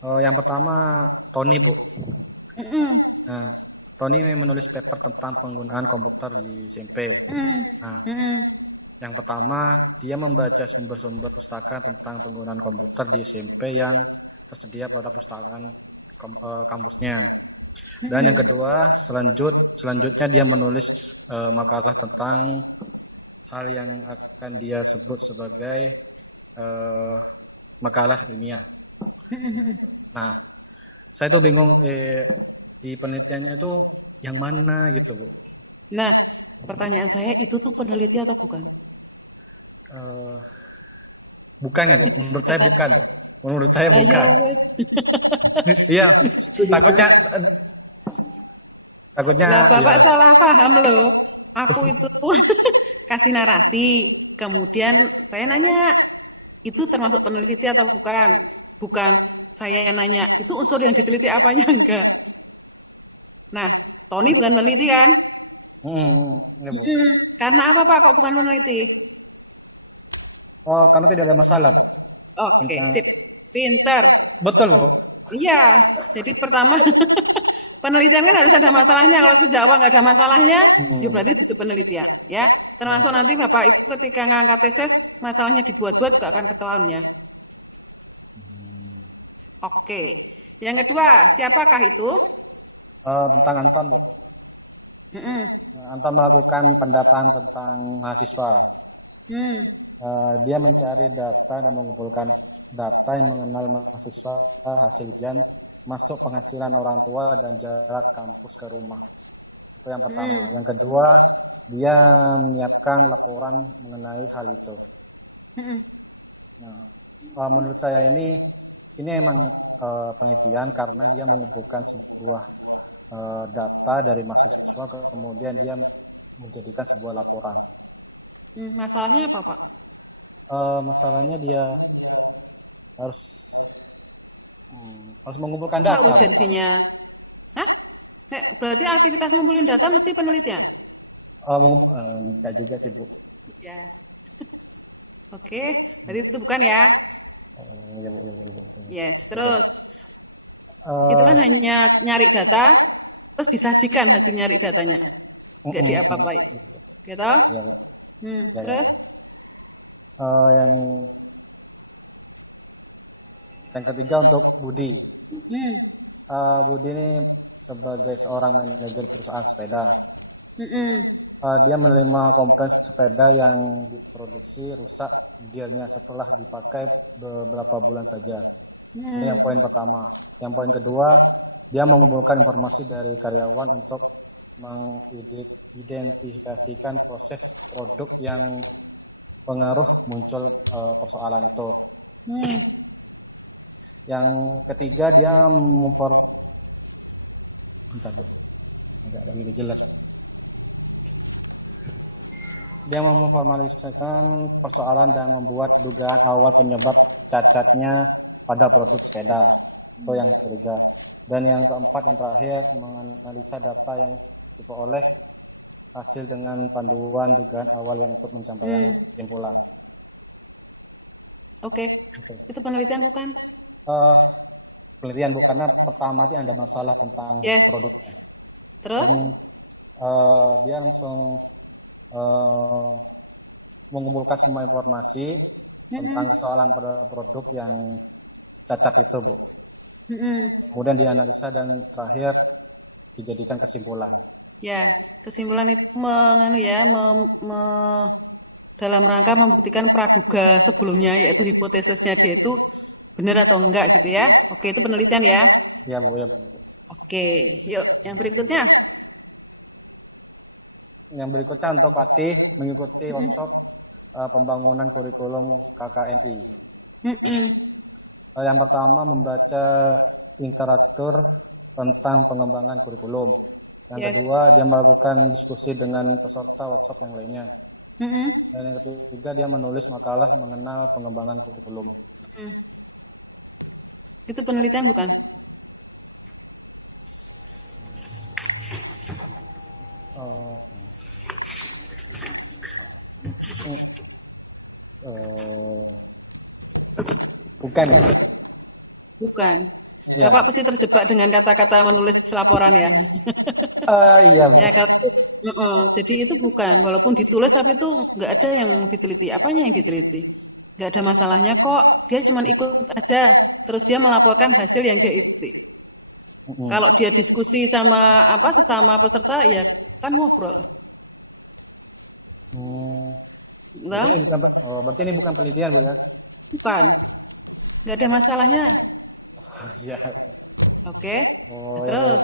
Yang pertama Tony Bu. Nah, Tony menulis paper tentang penggunaan komputer di SMP. Nah, yang pertama dia membaca sumber-sumber pustaka tentang penggunaan komputer di SMP yang tersedia pada pustakaan kampusnya. Dan yang kedua, selanjutnya dia menulis makalah tentang hal yang akan dia sebut sebagai makalah ilmiah. Nah, saya tuh bingung di penelitiannya itu yang mana gitu Bu. Nah, pertanyaan saya itu tuh peneliti atau bukan? Bukan ya Bu, menurut saya bukan Bu. Menurut saya bukan. Iya, takutnya nah, Bapak salah paham loh. Aku itu kasih narasi, kemudian saya nanya itu termasuk peneliti atau bukan? Bukan saya nanya itu unsur yang diteliti apanya enggak. Nah, Tony bukan peneliti kan? Karena apa Pak kok bukan peneliti? Oh, karena tidak ada masalah Bu. Oke, sip. Pinter. Betul Bu. Iya, jadi pertama penelitian kan harus ada masalahnya. Kalau sejak awal nggak ada masalahnya, ya berarti tutup penelitian. Ya, termasuk nanti Bapak Ibu ketika ngangkat tesis, masalahnya dibuat-buat juga akan ketahuan ya. Oke, yang kedua, siapakah itu? Tentang Anton Bu. Anton melakukan pendataan tentang mahasiswa. Dia mencari data dan mengumpulkan data yang mengenal mahasiswa hasil ujian masuk penghasilan orang tua dan jarak kampus ke rumah. Itu yang pertama. Yang kedua, dia menyiapkan laporan mengenai hal itu. Nah, menurut saya ini emang penelitian karena dia mengumpulkan sebuah data dari mahasiswa, kemudian dia menjadikan sebuah laporan. Masalahnya apa, Pak? Masalahnya dia harus mengumpulkan data. Apa urgensinya? Hah? Berarti aktivitas ngumpulin data mesti penelitian? Enggak juga sih, Bu. Ya. Oke, berarti itu bukan ya? Iya, Bu. Yes, terus itu kan hanya nyari data, terus disajikan hasil nyari datanya. Nggak diapa-apain. Gitu? Iya, Bu. Ya, Terus? Yang ketiga untuk Budi. Budi ini sebagai seorang manajer perusahaan sepeda. Dia menerima komplain sepeda yang diproduksi rusak gearnya setelah dipakai beberapa bulan saja. Ini yang poin pertama. Yang poin kedua, dia mengumpulkan informasi dari karyawan untuk mengidentifikasikan proses produk yang pengaruh muncul persoalan itu. Yang ketiga, dia bentar, Bu. Agak lebih jelas, Bu. Dia memformalisasikan persoalan dan membuat dugaan awal penyebab cacatnya pada produk sepeda. Itu yang ketiga. Dan yang keempat, yang terakhir, menganalisa data yang diperoleh hasil dengan panduan dugaan awal yang untuk mencapai kesimpulan. Oke. Itu penelitian bukan? Penelitian Bu, karena pertama ada masalah tentang produknya. Terus? Dan, dia langsung mengumpulkan semua informasi tentang kesalahan pada produk yang cacat itu, Bu. Kemudian dianalisa dan terakhir dijadikan kesimpulan. Ya, kesimpulan itu dalam rangka membuktikan praduga sebelumnya, yaitu hipotesisnya dia itu benar atau enggak gitu ya. Oke, itu penelitian ya. Ya, Bu. Ya, Bu. Oke, yuk yang berikutnya. Yang berikutnya untuk Fatih mengikuti workshop pembangunan kurikulum KKNI. Yang pertama membaca literatur tentang pengembangan kurikulum. Yang kedua dia melakukan diskusi dengan peserta workshop yang lainnya. Dan yang ketiga dia menulis makalah mengenal pengembangan kurikulum. Itu penelitian bukan? Bukan ya? Bukan. Ya. Bapak pasti terjebak dengan kata-kata menulis laporan ya. Iya, Bu. Ya, jadi itu bukan. Walaupun ditulis tapi itu nggak ada yang diteliti. Apanya yang diteliti? Nggak ada masalahnya kok. Dia cuma ikut aja. Terus dia melaporkan hasil yang dia ikuti. Kalau dia diskusi sama sesama peserta ya kan ngobrol. Berarti ini bukan penelitian, Bu ya? Bukan. Nggak ada masalahnya. Iya. Oke. Terus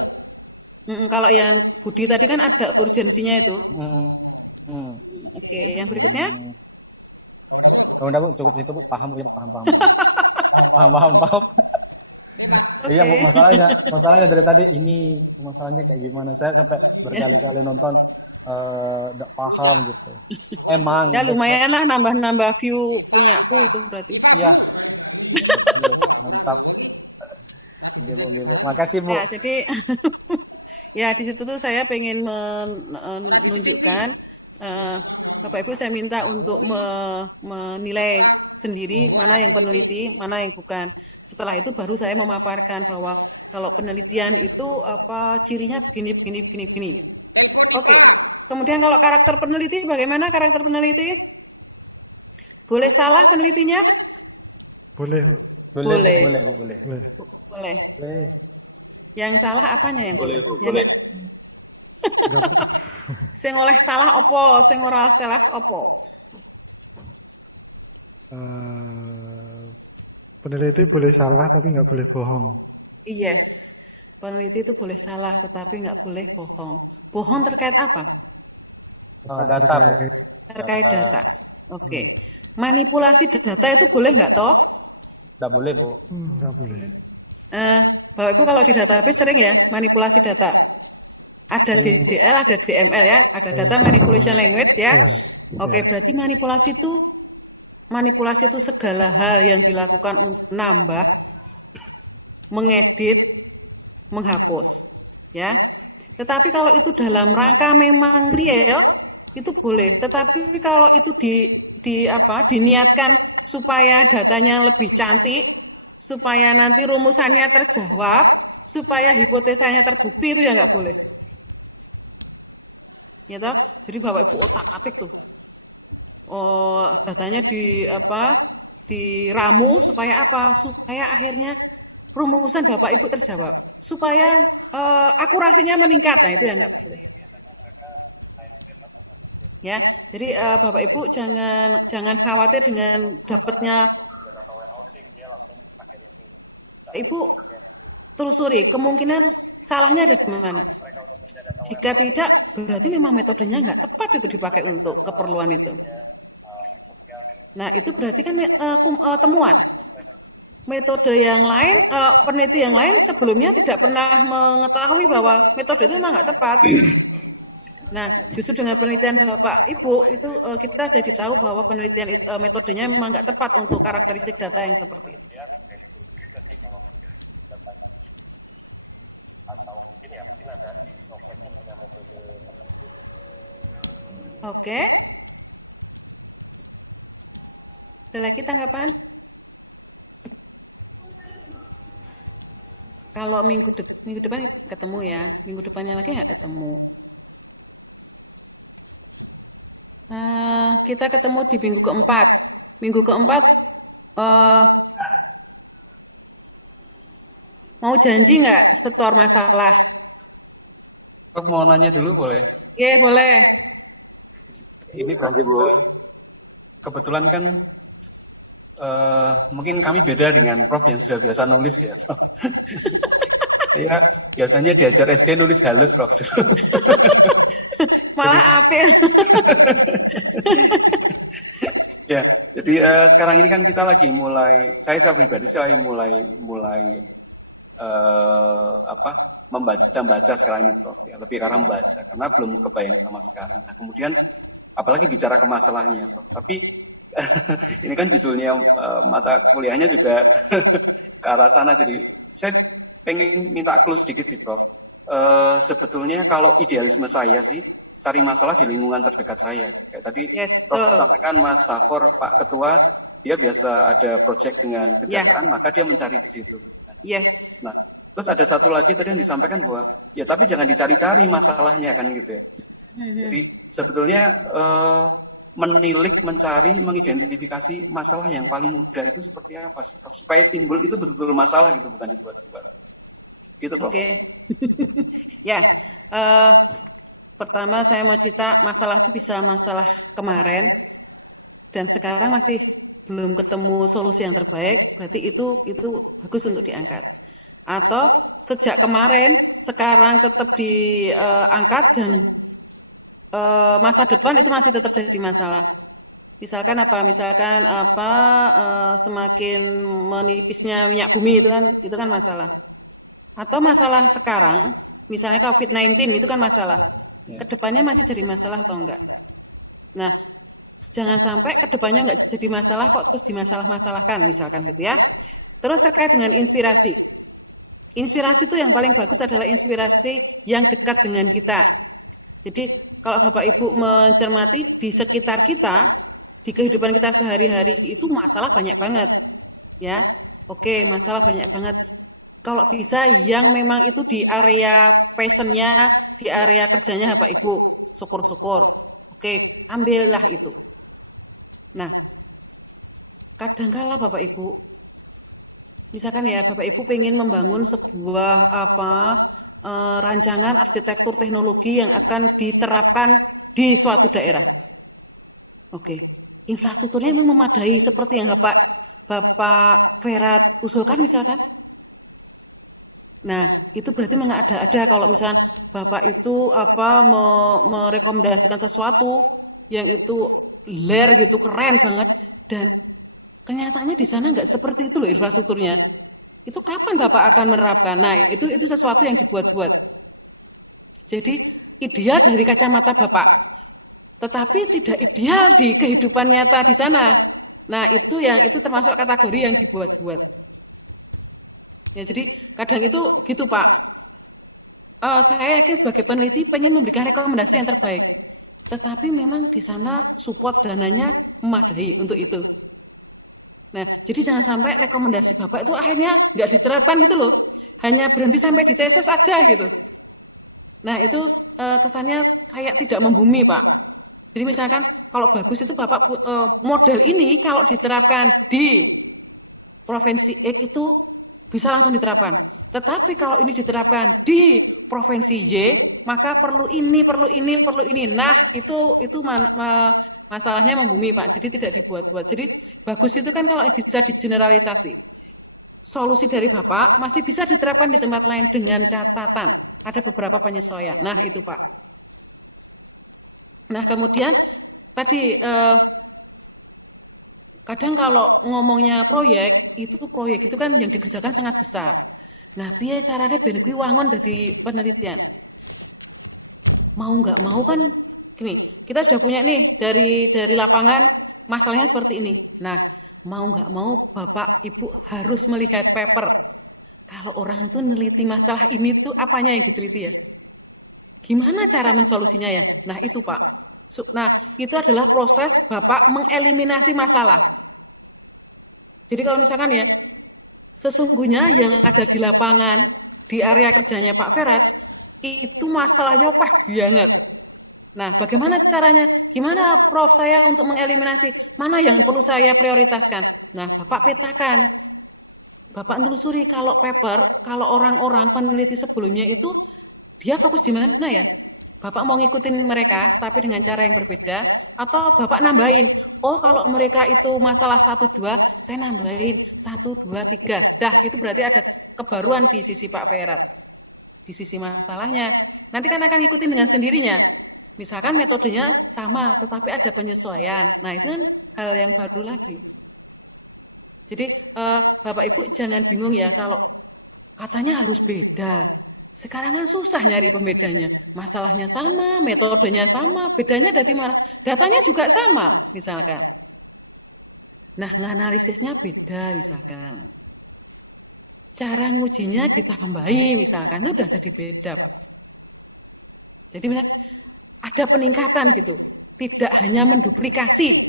kalau yang Budi tadi kan ada urgensinya itu. Oke, yang berikutnya? Udah, Bu, cukup itu, Bu. Paham, Bu. Paham. Paham. Iya, Bu, masalahnya dari tadi ini masalahnya kayak gimana? Saya sampai berkali-kali nonton enggak paham gitu. Emang ya lumayan lah nambah view punyaku itu berarti. Iya. Mantap. Bu. Makasih, Bu. Ya, jadi ya di situ tuh saya pengen menunjukkan Bapak Ibu, saya minta untuk menilai sendiri mana yang peneliti, mana yang bukan. Setelah itu baru saya memaparkan bahwa kalau penelitian itu cirinya begini. Oke. Kemudian kalau karakter peneliti, bagaimana karakter peneliti? Boleh salah penelitinya? Boleh, Bu. Boleh. Yang salah apanya yang boleh? Boleh. Sing oleh salah opo, sing ora salah opo? Peneliti boleh salah tapi nggak boleh bohong. Yes, peneliti itu boleh salah, tetapi nggak boleh bohong. Bohong terkait apa? Data, Bu. Terkait data. Oke. Manipulasi data itu boleh nggak toh? Nggak boleh, Bu. Nggak boleh. Bapak Ibu kalau di database sering ya manipulasi data. Ada DDL, ada DML ya, ada data manipulation language ya. Oke, berarti manipulasi itu segala hal yang dilakukan untuk menambah, mengedit, menghapus, ya. Tetapi kalau itu dalam rangka memang real, itu boleh. Tetapi kalau itu diniatkan supaya datanya lebih cantik, supaya nanti rumusannya terjawab, supaya hipotesanya terbukti, itu ya nggak boleh. Ya toh? Jadi Bapak Ibu otak-atik tuh. Oh, datanya diramu supaya apa? Supaya akhirnya rumusan Bapak Ibu terjawab. Supaya akurasinya meningkat. Nah, itu ya nggak boleh. Ya, jadi Bapak Ibu jangan khawatir dengan dapatnya. Ibu telusuri kemungkinan salahnya ada di mana. Jika tidak, berarti memang metodenya nggak tepat itu dipakai untuk keperluan itu. Nah, itu berarti kan temuan. Metode yang lain, peneliti yang lain sebelumnya tidak pernah mengetahui bahwa metode itu memang nggak tepat. Nah, justru dengan penelitian Bapak Ibu itu kita jadi tahu bahwa penelitian metodenya memang nggak tepat untuk karakteristik data yang seperti itu. Oke. Ada lagi tanggapan? Kalau minggu depan ketemu ya, minggu depannya lagi nggak ketemu. Kita ketemu di minggu keempat. Minggu keempat mau janji nggak setor masalah? Prof mau nanya dulu boleh? Iya, boleh. Ini Prof, kebetulan kan mungkin kami beda dengan Prof yang sudah biasa nulis ya. Saya biasanya diajar SD nulis halus Prof. Malah apil. Ya, jadi sekarang ini kan kita lagi saya pribadi mulai membaca sekarang ini Prof ya, lebih karena membaca karena belum kebayang sama sekali. Nah, kemudian apalagi bicara ke masalahnya Prof. Tapi ini kan judulnya mata kuliahnya juga ke arah sana, jadi saya pengen minta clue sedikit sih Prof. Sebetulnya kalau idealisme saya sih cari masalah di lingkungan terdekat saya. Kayak tadi Prof sampaikan Mas Safor, Pak Ketua, dia biasa ada proyek dengan kejaksaan, maka dia mencari di situ. Yes. Nah, terus ada satu lagi tadi yang disampaikan bahwa ya tapi jangan dicari-cari masalahnya kan gitu ya. Jadi sebetulnya menilik, mencari, mengidentifikasi masalah yang paling mudah itu seperti apa sih Prof? Supaya timbul itu betul-betul masalah gitu, bukan dibuat-buat. Gitu Prof. Oke. Ya, pertama saya mau cerita masalah itu bisa masalah kemarin dan sekarang masih belum ketemu solusi yang terbaik, berarti itu bagus untuk diangkat. Atau sejak kemarin sekarang tetap diangkat dan masa depan itu masih tetap jadi masalah. Misalkan semakin menipisnya minyak bumi itu kan masalah. Atau masalah sekarang, misalnya COVID-19 itu kan masalah. Kedepannya masih jadi masalah atau enggak? Nah, jangan sampai kedepannya enggak jadi masalah kok terus dimasalah-masalahkan, misalkan gitu ya. Terus terkait dengan inspirasi. Inspirasi itu yang paling bagus adalah inspirasi yang dekat dengan kita. Jadi kalau Bapak Ibu mencermati di sekitar kita, di kehidupan kita sehari-hari itu masalah banyak banget. Ya, oke, masalah banyak banget. Kalau bisa yang memang itu di area passion-nya, di area kerjanya Bapak Ibu, syukur-syukur. Oke, ambillah itu. Nah, kadangkala Bapak Ibu, misalkan ya Bapak Ibu pengen membangun sebuah rancangan arsitektur teknologi yang akan diterapkan di suatu daerah. Oke, infrastrukturnya memang memadai seperti yang Bapak Ferat usulkan misalkan. Nah, itu berarti mengada-ada kalau misalnya Bapak itu merekomendasikan sesuatu yang itu gitu, keren banget, dan kenyataannya di sana nggak seperti itu loh infrastrukturnya. Itu kapan Bapak akan menerapkan? Nah, itu sesuatu yang dibuat-buat. Jadi ideal dari kacamata Bapak, tetapi tidak ideal di kehidupan nyata di sana. Nah, itu termasuk kategori yang dibuat-buat. Ya, jadi kadang itu gitu, Pak. Saya yakin sebagai peneliti pengen memberikan rekomendasi yang terbaik. Tetapi memang di sana support dananya memadai untuk itu. Nah, jadi jangan sampai rekomendasi Bapak itu akhirnya nggak diterapkan gitu loh. Hanya berhenti sampai di tesis aja gitu. Nah, itu kesannya kayak tidak membumi, Pak. Jadi misalkan kalau bagus itu Bapak model ini kalau diterapkan di Provinsi X itu bisa langsung diterapkan. Tetapi kalau ini diterapkan di Provinsi Y, maka perlu ini. Nah, itu masalahnya membumi, Pak. Jadi tidak dibuat-buat. Jadi bagus itu kan kalau bisa digeneralisasi. Solusi dari Bapak masih bisa diterapkan di tempat lain dengan catatan. Ada beberapa penyesuaian. Nah, itu, Pak. Nah, kemudian tadi kadang kalau ngomongnya proyek itu kan yang dikerjakan sangat besar. Nah, piye caranya ben kuwi wangun dadi penelitian? Mau nggak mau kan gini, kita sudah punya nih dari lapangan masalahnya seperti ini. Nah, mau nggak mau Bapak Ibu harus melihat paper. Kalau orang tuh neliti masalah ini tuh apanya yang diteliti ya? Gimana cara mensolusinya ya? Nah, itu Pak. Nah, itu adalah proses Bapak mengeliminasi masalah. Jadi kalau misalkan ya, sesungguhnya yang ada di lapangan, di area kerjanya Pak Ferhat, itu masalahnya banget. Nah, bagaimana caranya? Gimana Prof saya untuk mengeliminasi? Mana yang perlu saya prioritaskan? Nah, Bapak petakan. Bapak telusuri kalau paper, kalau orang-orang peneliti sebelumnya itu, dia fokus di mana ya? Bapak mau ngikutin mereka, tapi dengan cara yang berbeda, atau Bapak nambahin, oh kalau mereka itu masalah 1-2, saya nambahin 1-2-3. Dah, itu berarti ada kebaruan di sisi Pak Ferhat. Di sisi masalahnya. Nanti kan akan ngikutin dengan sendirinya. Misalkan metodenya sama, tetapi ada penyesuaian. Nah, itu kan hal yang baru lagi. Jadi, Bapak Ibu jangan bingung ya, kalau katanya harus beda. Sekarang kan susah nyari pembedanya. Masalahnya sama, metodenya sama, bedanya dari mana? Datanya juga sama, misalkan. Nah, nganalisisnya beda, misalkan. Cara ngujinya ditambahi, misalkan. Itu udah jadi beda, Pak. Jadi, misalkan, ada peningkatan gitu. Tidak hanya menduplikasi.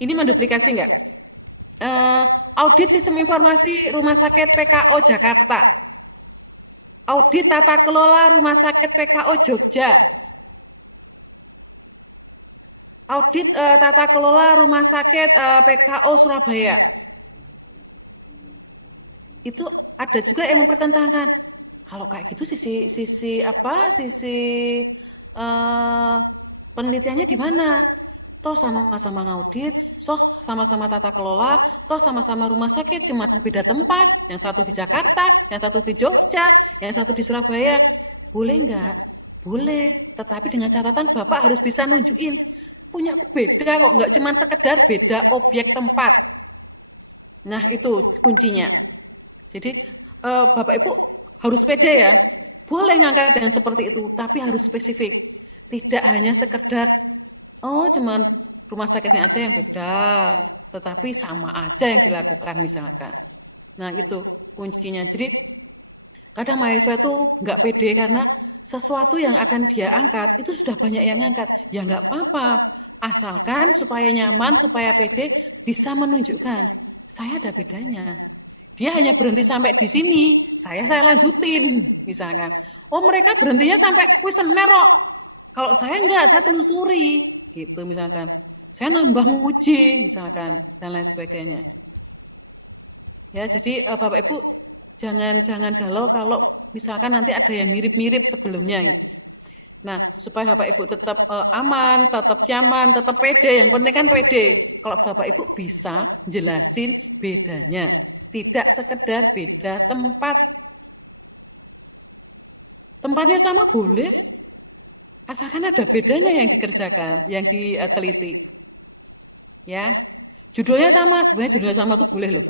Ini menduplikasi enggak? Audit sistem informasi Rumah Sakit PKO Jakarta. Audit tata kelola Rumah Sakit PKO Jogja. Audit tata kelola Rumah Sakit PKO Surabaya. Itu ada juga yang mempertentangkan. Kalau kayak gitu sisi penelitiannya di mana? Toh sama-sama ngaudit, sama-sama tata kelola, toh sama-sama rumah sakit, cuma beda tempat, yang satu di Jakarta, yang satu di Jogja, yang satu di Surabaya. Boleh nggak? Boleh, tetapi dengan catatan Bapak harus bisa nunjukin, punya aku beda kok, nggak cuma sekedar beda objek tempat. Nah, itu kuncinya. Jadi, Bapak Ibu harus pede ya, boleh ngangkat yang seperti itu, tapi harus spesifik. Tidak hanya sekedar oh, cuman rumah sakitnya aja yang beda, tetapi sama aja yang dilakukan misalkan. Nah, itu kuncinya. Jadi, kadang mahasiswa itu nggak pede karena sesuatu yang akan dia angkat, itu sudah banyak yang angkat. Ya nggak apa-apa, asalkan supaya nyaman, supaya pede, bisa menunjukkan, saya ada bedanya. Dia hanya berhenti sampai di sini, saya lanjutin, misalkan. Oh, mereka berhentinya sampai kuesioner kok. Kalau saya enggak, saya telusuri. Gitu misalkan, saya nambah nguji misalkan dan lain sebagainya. Ya, jadi Bapak Ibu jangan galau kalau misalkan nanti ada yang mirip-mirip sebelumnya gitu. Nah, supaya Bapak Ibu tetap aman, tetap nyaman, tetap pede, yang penting kan pede. Kalau Bapak Ibu bisa jelasin bedanya, tidak sekedar beda tempat, Tempatnya sama boleh, asalkan ada bedanya yang dikerjakan, yang diteliti. Ya, judulnya sama, sebenarnya judulnya sama tuh boleh loh.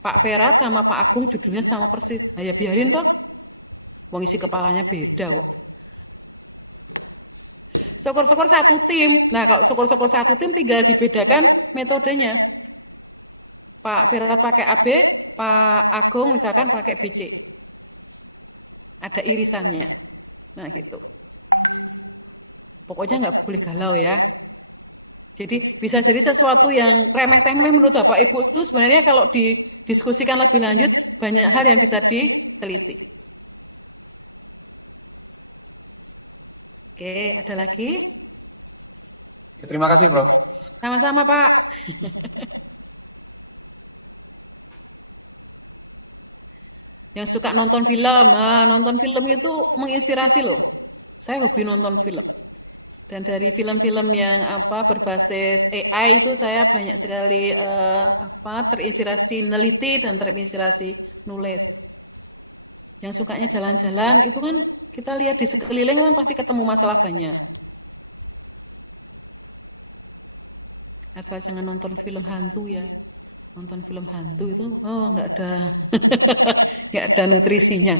Pak Ferat sama Pak Agung judulnya sama persis. Nah, ya biarin toh. Wong isi kepalanya beda kok. Syukur-syukur satu tim. Nah, kalau syukur-syukur satu tim tinggal dibedakan metodenya. Pak Ferat pakai AB, Pak Agung misalkan pakai BC. Ada irisannya. Nah, gitu. Pokoknya nggak boleh galau ya. Jadi bisa jadi sesuatu yang remeh-temeh menurut Bapak Ibu itu sebenarnya kalau didiskusikan lebih lanjut banyak hal yang bisa diteliti. Oke, ada lagi? Terima kasih, Prof. Sama-sama, Pak. Yang suka nonton film, nah, nonton film itu menginspirasi loh. Saya hobi nonton film. Dan dari film-film yang berbasis AI itu saya banyak sekali terinspirasi neliti dan terinspirasi nulis. Yang sukanya jalan-jalan itu kan kita lihat di sekeliling kan pasti ketemu masalah banyak. Asal jangan nonton film hantu ya. Nonton film hantu itu nggak ada nggak ada nutrisinya.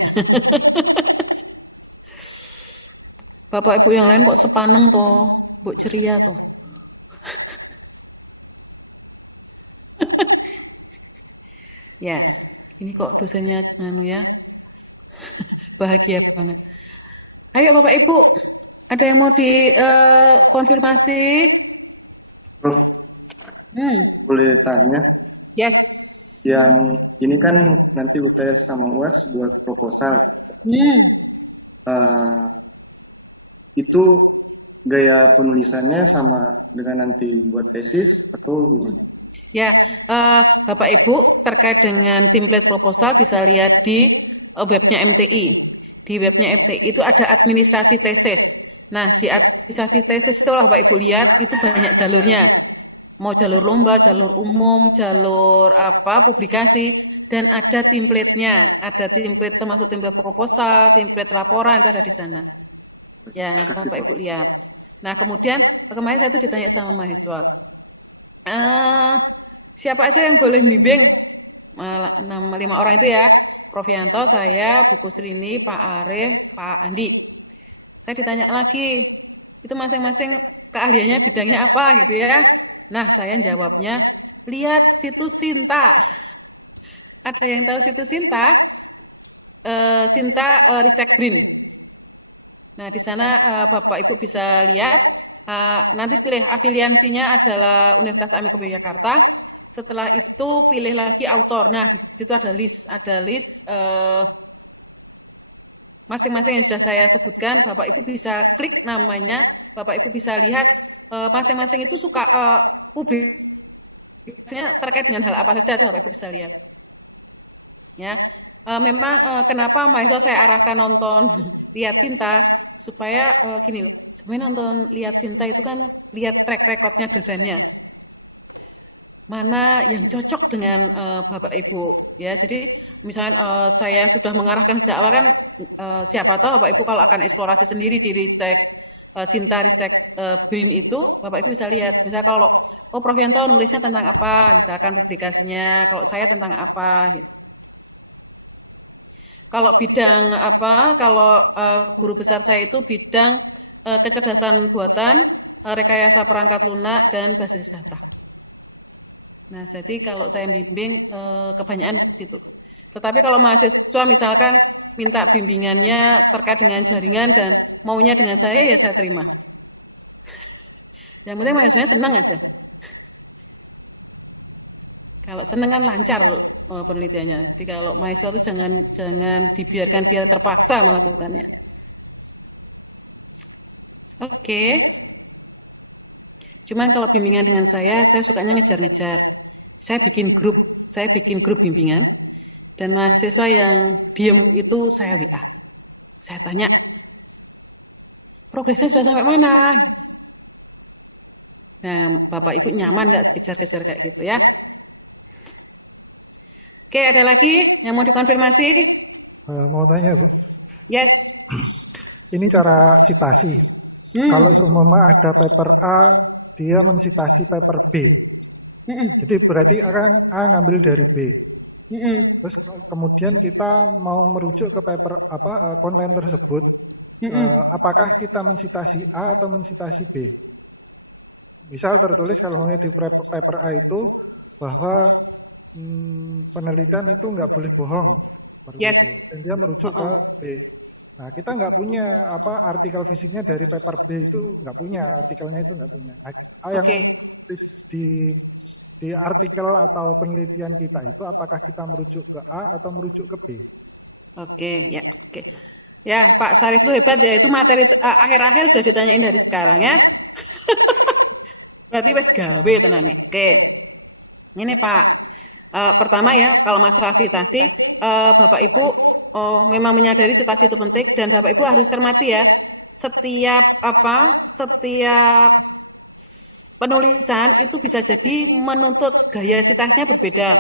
Bapak Ibu yang lain kok sepaneng toh, Bu ceria toh. Ya, ini kok dosennya ya. Bahagia banget. Ayo Bapak Ibu, ada yang mau dikonfirmasi? Prof, boleh tanya? Yes. Yang ini kan nanti UTS sama UAS buat proposal. Itu gaya penulisannya sama dengan nanti buat tesis atau gimana? Ya, Bapak Ibu terkait dengan template proposal bisa lihat di webnya MTI. Di webnya MTI itu ada administrasi tesis. Nah, di administrasi tesis itu Bapak Ibu lihat itu banyak jalurnya. Mau jalur lomba, jalur umum, jalur publikasi, dan ada template-nya. Ada template termasuk template proposal, template laporan itu ada di sana. Ya, nanti Bapak Ibu lihat. Nah, kemudian kemarin saya tuh ditanya sama mahasiswa, siapa aja yang boleh bimbing? 5 orang itu ya, Prof Yanto, saya, Bu Kusrini, Pak Arif, Pak Andi. Saya ditanya lagi, itu masing-masing keahliannya bidangnya apa gitu ya. Nah, saya jawabnya, lihat situs Sinta. Ada yang tahu situs Sinta? Sinta Ristek Brin. Nah, di sana Bapak Ibu bisa lihat, nanti pilih afiliasinya adalah Universitas Amiko Yogyakarta. Setelah itu pilih lagi autor. Nah, di situ ada list masing-masing yang sudah saya sebutkan. Bapak Ibu bisa klik namanya, Bapak Ibu bisa lihat masing-masing itu suka publikasinya terkait dengan hal apa saja itu Bapak Ibu bisa lihat. Ya, memang kenapa mahasiswa saya arahkan nonton lihat Sinta supaya gini loh, sebenarnya nonton lihat Sinta itu kan lihat track recordnya dosennya, mana yang cocok dengan Bapak Ibu ya. Jadi misalnya saya sudah mengarahkan sejak awal kan, siapa tahu Bapak Ibu kalau akan eksplorasi sendiri di Ristek Sinta Ristek Brin itu Bapak Ibu bisa lihat, misalnya kalau Prof Yanto nulisnya tentang apa, misalkan publikasinya, kalau saya tentang apa gitu. Kalau bidang kalau guru besar saya itu bidang kecerdasan buatan, rekayasa perangkat lunak, dan basis data. Nah, jadi kalau saya bimbing kebanyakan di situ. Tetapi kalau mahasiswa misalkan minta bimbingannya terkait dengan jaringan dan maunya dengan saya, ya saya terima. Yang penting mahasiswanya senang aja. Kalau senang kan lancar penelitiannya. Jadi kalau mahasiswa itu jangan dibiarkan dia terpaksa melakukannya. Oke. Cuman kalau bimbingan dengan saya sukanya ngejar-ngejar. Saya bikin grup bimbingan, dan mahasiswa yang diem itu saya WA. Saya tanya, progresnya sudah sampai mana? Nah, Bapak Ibu nyaman nggak dikejar-kejar kayak gitu ya? Oke, ada lagi yang mau dikonfirmasi? Mau tanya, Bu. Yes. Ini cara sitasi. Kalau seumpama ada paper A, dia mensitasi paper B. Jadi berarti akan A ngambil dari B. Terus kemudian kita mau merujuk ke paper konten tersebut, apakah kita mensitasi A atau mensitasi B? Misal tertulis kalau di paper A itu bahwa penelitian itu nggak boleh bohong, seperti itu. Dan dia merujuk ke B. Nah, kita nggak punya artikel fisiknya dari paper B itu nggak punya, artikelnya itu nggak punya. Nah, yang di artikel atau penelitian kita itu apakah kita merujuk ke A atau merujuk ke B? Oke. Ya, Pak Sarif itu hebat ya, itu materi akhir-akhir sudah ditanyain dari sekarang ya. Berarti wes gawe tenan nih. Oke. Ini Pak, pertama ya, kalau masalah sitasi, Bapak Ibu memang menyadari sitasi itu penting dan Bapak Ibu harus cermati ya, setiap penulisan itu bisa jadi menuntut gaya sitasinya berbeda.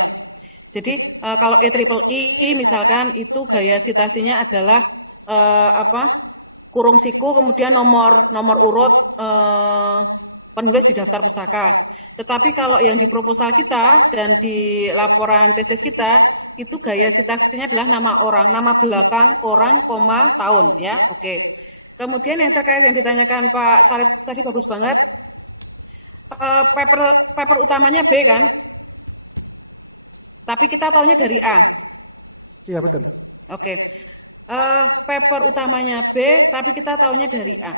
Jadi kalau EEE misalkan itu gaya sitasinya adalah kurung siku kemudian nomor urut penulis di daftar pustaka. Tetapi kalau yang di proposal kita dan di laporan tesis kita itu gaya sitasinya adalah nama orang, nama belakang orang, koma, tahun ya. Oke. Kemudian yang terkait yang ditanyakan Pak Sarif tadi bagus banget. Paper utamanya B kan? Tapi kita taunya dari A. Iya, betul. Oke. Paper utamanya B, tapi kita taunya dari A.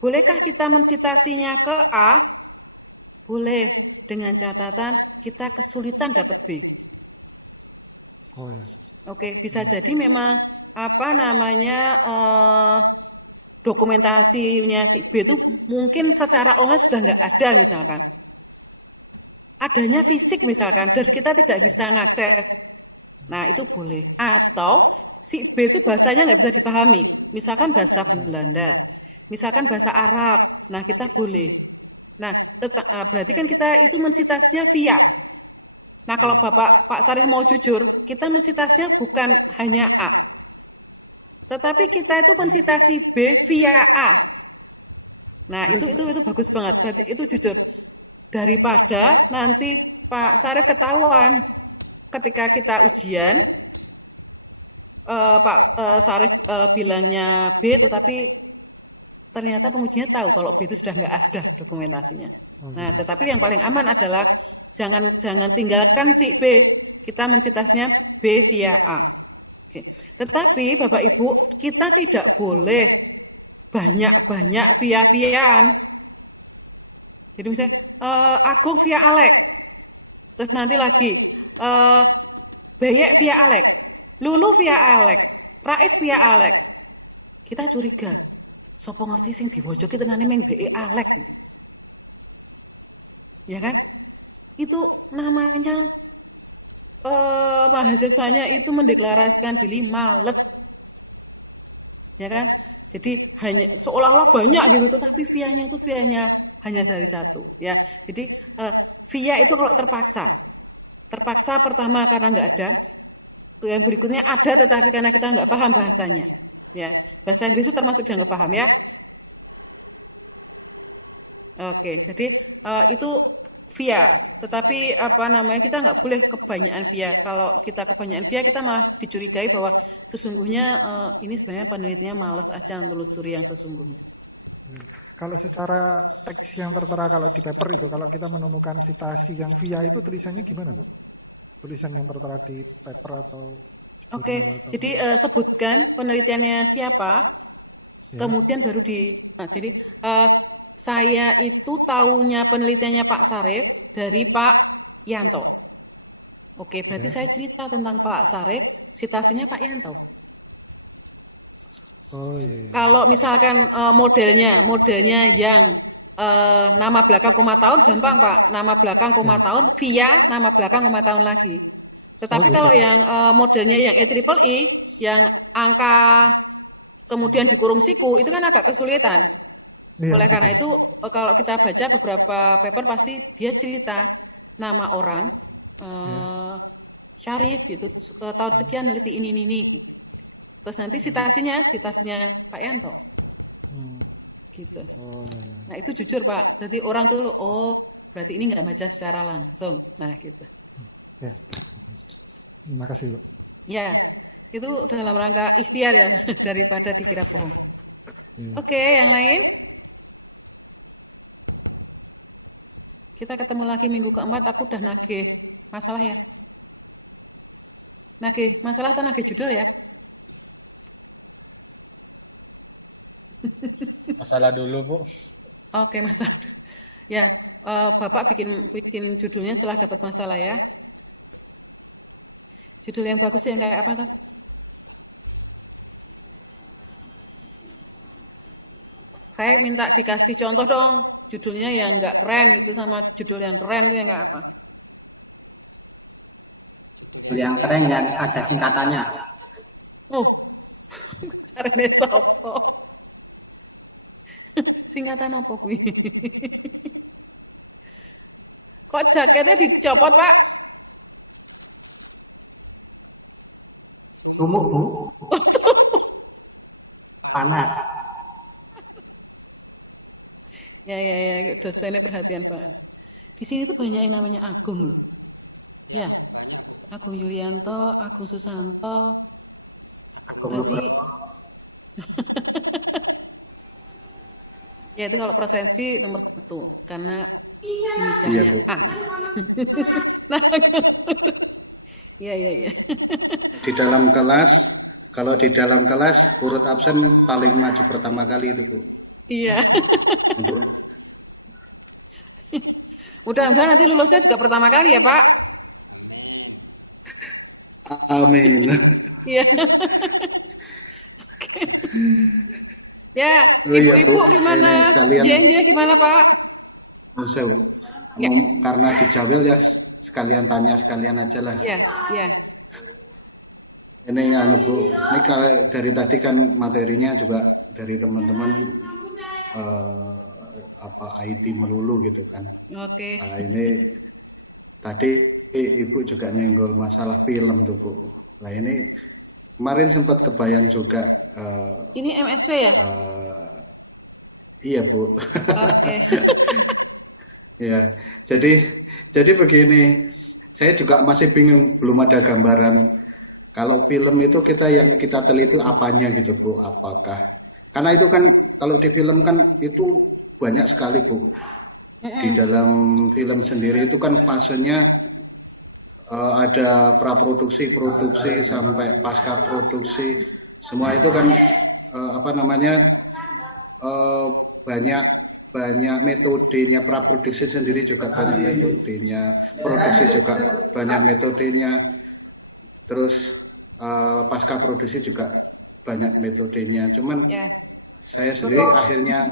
Bolehkah kita mensitasinya ke A? Boleh, dengan catatan kita kesulitan dapat B. Oh ya. Oke, bisa jadi memang dokumentasinya si B itu mungkin secara online sudah nggak ada misalkan. Adanya fisik misalkan, dan kita tidak bisa mengakses. Nah, itu boleh. Atau si B itu bahasanya nggak bisa dipahami. Misalkan bahasa Belanda, misalkan bahasa Arab. Nah, kita boleh. Nah, berarti kan kita itu mensitasinya via. Nah, kalau Pak Sarif mau jujur, kita mensitasinya bukan hanya A. Tetapi kita itu mensitasi B via A. Nah, itu bagus banget. Berarti itu jujur. Daripada nanti Pak Sarif ketahuan ketika kita ujian, Pak Sarif bilangnya B, tetapi ternyata pengujinya tahu kalau B itu sudah nggak ada dokumentasinya. Nah, tetapi yang paling aman adalah jangan tinggalkan si B, kita mensitasinya B via A. Oke. Tetapi Bapak Ibu, kita tidak boleh banyak via-viaan. Jadi misalnya Agung via Alek, terus nanti lagi Beyek via Alek, Lulu via Alek, Rais via Alek. Kita curiga. Sopo ngerti sing diwaca ki tenane ming BE Alek. Ya kan? Itu namanya mahasiswanya itu mendeklarasikan diri males. Ya kan? Jadi hanya seolah-olah banyak gitu, tetapi via-nya itu via-nya hanya dari satu, ya. Jadi via itu kalau terpaksa pertama karena nggak ada, yang berikutnya ada tetapi karena kita nggak paham bahasanya. Ya, bahasa Inggris itu termasuk yang nggak paham ya. Oke, jadi itu via. Tetapi kita nggak boleh kebanyakan via. Kalau kita kebanyakan via, kita malah dicurigai bahwa sesungguhnya ini sebenarnya penelitinya malas aja menelusuri yang sesungguhnya. Kalau secara teks yang tertera kalau di paper itu, kalau kita menemukan sitasi yang via itu tulisannya gimana, Bu? Tulisan yang tertera di paper atau Oke, jadi sebutkan penelitiannya siapa, ya. Kemudian baru jadi saya itu tahunya penelitiannya Pak Sarif dari Pak Yanto. Oke, berarti saya cerita tentang Pak Sarif, citasinya Pak Yanto. Oh iya. Kalau misalkan modelnya yang nama belakang koma tahun gampang Pak, nama belakang koma tahun via nama belakang koma tahun lagi. Tetapi kalau yang modelnya yang EEE, yang angka kemudian dikurung siku, itu kan agak kesulitan. Oleh karena itu, kalau kita baca beberapa paper, pasti dia cerita nama orang, Syarif, gitu, tahun sekian neliti ini, gitu. Terus nanti citasinya Pak Yanto. Gitu. Oh, iya. Nah itu jujur Pak. Jadi orang tuh, oh berarti ini nggak baca secara langsung. Nah gitu. Ya. Terima kasih, Bu. Ya, itu dalam rangka ikhtiar ya, daripada dikira bohong. Oke, yang lain? Kita ketemu lagi minggu keempat, aku udah nagih masalah ya. Nagih masalah atau nagih judul ya? Masalah dulu, Bu. Oke, masalah. Ya, Bapak bikin judulnya setelah dapat masalah ya. Judul yang bagus yang kayak apa tuh? Saya minta dikasih contoh dong, judulnya yang nggak keren gitu sama judul yang keren tuh yang kayak apa? Judul yang keren yang ada singkatannya. Oh, carane sopo? Singkatan apa kuwi? Kok jaketnya dicopot, Pak? Sumuk, Bu. Panas. Ya, dosennya perhatian banget. Di sini tuh banyak yang namanya Agung loh. Ya, Agung Yulianto, Agung Susanto. Berarti, ya itu kalau presensi nomor 1 karena misalnya A. Nah, ya. Di dalam kelas, kalau di dalam kelas urut absen paling maju pertama kali itu, Bu. Iya. Mudah-mudahan nanti lulusnya juga pertama kali ya, Pak. Amin. Iya. Oke. Ya, ibu-ibu gimana? Jenje gimana, Pak? Karena dijawel ya sekalian tanya sekalian aja lah. Iya. Ini Bu, ini kalau dari tadi kan materinya juga dari teman-teman IT melulu gitu kan. Oke. Nah, ini tadi Ibu juga nyenggol masalah film tuh, Bu. Nah, ini kemarin sempat kebayang juga. Ini MSW ya? Iya, Bu. Oke. Ya, jadi begini, saya juga masih bingung, belum ada gambaran. Kalau film itu yang kita teliti apanya gitu, Bu, apakah? Karena itu kan kalau di film kan itu banyak sekali, Bu. Di dalam film sendiri itu kan fasenya ada praproduksi, produksi sampai pasca produksi. Semua itu kan banyak metodenya. Praproduksi sendiri juga banyak metodenya, produksi juga banyak metodenya. Terus pasca produksi juga banyak metodenya. Cuman saya sendiri akhirnya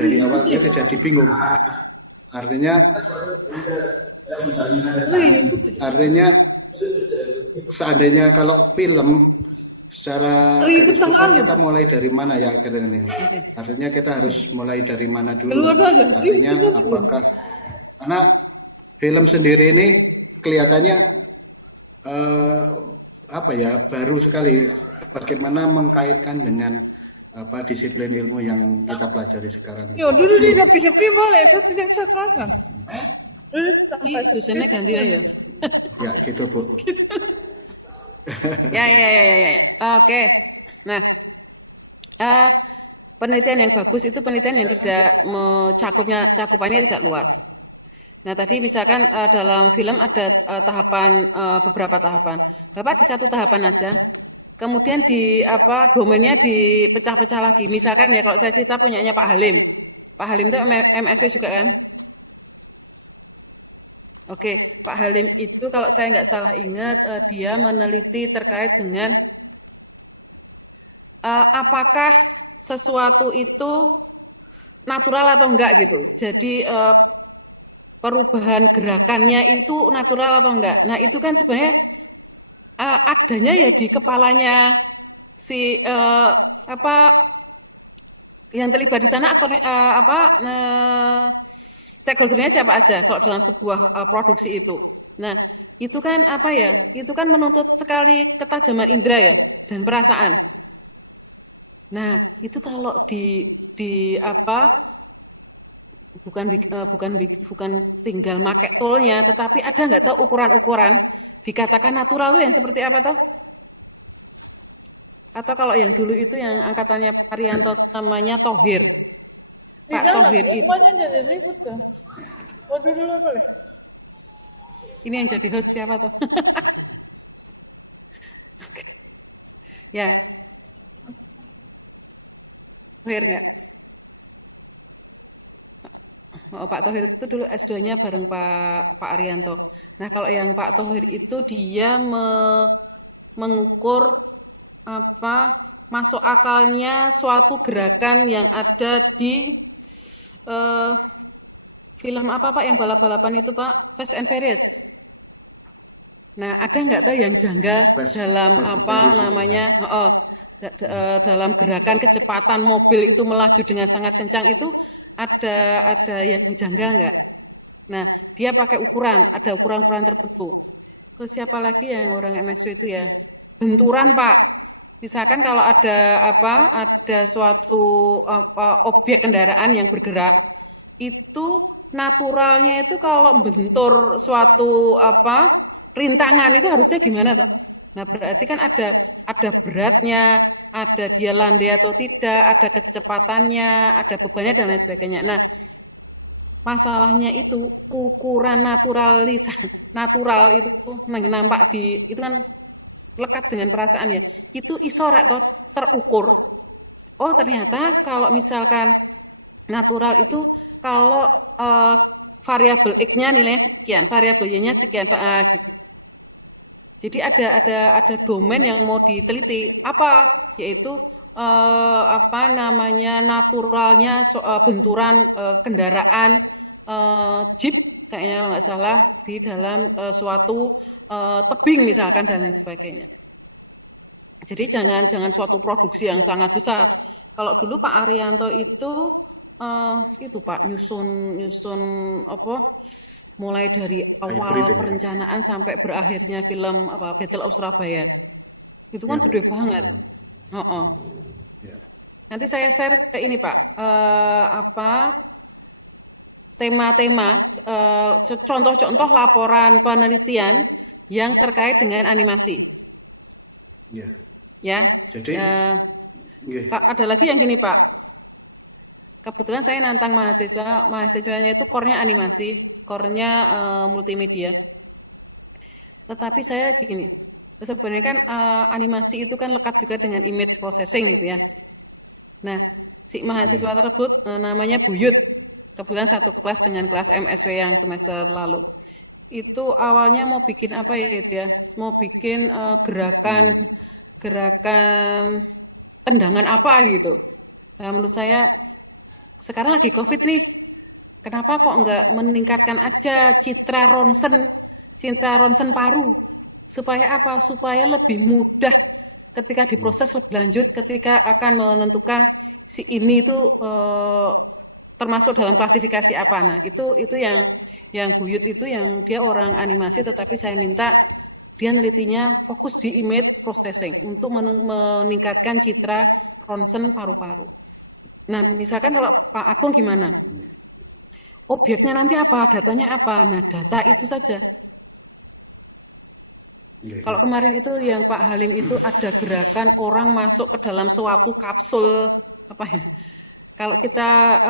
dari awal itu jadi bingung. Artinya seandainya kalau film secara garis besar kita mulai dari mana ya katanya? Artinya kita harus mulai dari mana dulu? Artinya apakah karena film sendiri ini kelihatannya baru sekali, bagaimana mengkaitkan dengan disiplin ilmu yang kita pelajari sekarang. Yo, dulu di sepi-sepi boleh, saya tidak bisa pasang. Dosennya ganti aja. Ya, gitu, Bu. Ya. Oke. Nah, penelitian yang bagus itu penelitian yang tidak cakupannya tidak luas. Nah, tadi misalkan dalam film ada beberapa tahapan. Bapak di satu tahapan aja. Kemudian domainnya dipecah-pecah lagi. Misalkan ya kalau saya cerita punyanya Pak Halim. Pak Halim itu MSW juga kan? Oke, Pak Halim itu kalau saya nggak salah ingat, dia meneliti terkait dengan apakah sesuatu itu natural atau enggak gitu. Jadi perubahan gerakannya itu natural atau enggak. Nah itu kan sebenarnya adanya ya di kepalanya si yang terlibat di sana stakeholdernya siapa aja kalau dalam sebuah produksi itu. Nah itu kan itu kan menuntut sekali ketajaman indera ya dan perasaan. Nah, itu kalau di apa bukan tinggal make toolnya, tetapi ada nggak tahu ukuran-ukuran dikatakan natural itu yang seperti apa toh? Atau kalau yang dulu itu yang angkatannya Pak Rianto namanya Thohir. Pak Thohir itu jadi ribut tuh. Waduh dulu boleh. Ini yang jadi host siapa toh? Ya, Thohir nggak? Oh, Pak Thohir itu dulu S2-nya bareng Pak Arianto. Nah, kalau yang Pak Thohir itu dia mengukur apa masuk akalnya suatu gerakan yang ada di film apa Pak yang balap-balapan itu Pak? Fast and Furious. Nah, ada nggak tahu yang janggal dalam apa namanya? Dalam gerakan kecepatan mobil itu melaju dengan sangat kencang itu ada yang janggal nggak? Nah, dia pakai ukuran, ada ukuran-ukuran tertentu. Terus siapa lagi yang orang MSW itu ya? Benturan, Pak. Misalkan kalau ada suatu objek kendaraan yang bergerak, itu naturalnya itu kalau bentur suatu rintangan itu harusnya gimana toh? Nah, berarti kan ada beratnya, ada dia landai atau tidak, ada kecepatannya, ada bebannya dan lain sebagainya. Nah, masalahnya itu ukuran natural itu nampak itu kan lekat dengan perasaan ya. Itu isorak atau terukur. Oh, ternyata kalau misalkan natural itu kalau variabel X-nya nilainya sekian, variabel Y-nya sekian, gitu. Jadi ada domain yang mau diteliti apa yaitu naturalnya benturan kendaraan jeep kayaknya kalau nggak salah di dalam suatu tebing misalkan dan lain sebagainya. Jadi jangan suatu produksi yang sangat besar. Kalau dulu Pak Arianto itu Pak nyusun mulai dari awal perencanaan sampai berakhirnya film Battle of Surabaya. Itu kan gede banget. Nanti saya share ke ini Pak, tema-tema, contoh-contoh laporan penelitian yang terkait dengan animasi. Ya. Jadi ada lagi yang gini Pak. Kebetulan saya nantang mahasiswanya itu core-nya animasi, core-nya multimedia. Tetapi saya gini, sebenarnya kan animasi itu kan lekat juga dengan image processing gitu ya. Nah, si mahasiswa tersebut namanya Buyut, kebetulan satu kelas dengan kelas MSW yang semester lalu. Itu awalnya mau bikin apa ya itu ya? Mau bikin gerakan tendangan apa gitu. Nah, menurut saya sekarang lagi COVID nih, kenapa kok nggak meningkatkan aja citra ronsen paru? Supaya apa? Supaya lebih mudah ketika diproses lebih lanjut, ketika akan menentukan si ini itu termasuk dalam klasifikasi apa. Nah, itu yang Buyut itu yang dia orang animasi, tetapi saya minta dia nelitinya fokus di image processing untuk meningkatkan citra ronsen paru-paru. Nah, misalkan kalau Pak Agung gimana? Objeknya nanti apa? Datanya apa? Nah, data itu saja. Kalau kemarin itu yang Pak Halim itu ada gerakan orang masuk ke dalam suatu kapsul Kalau kita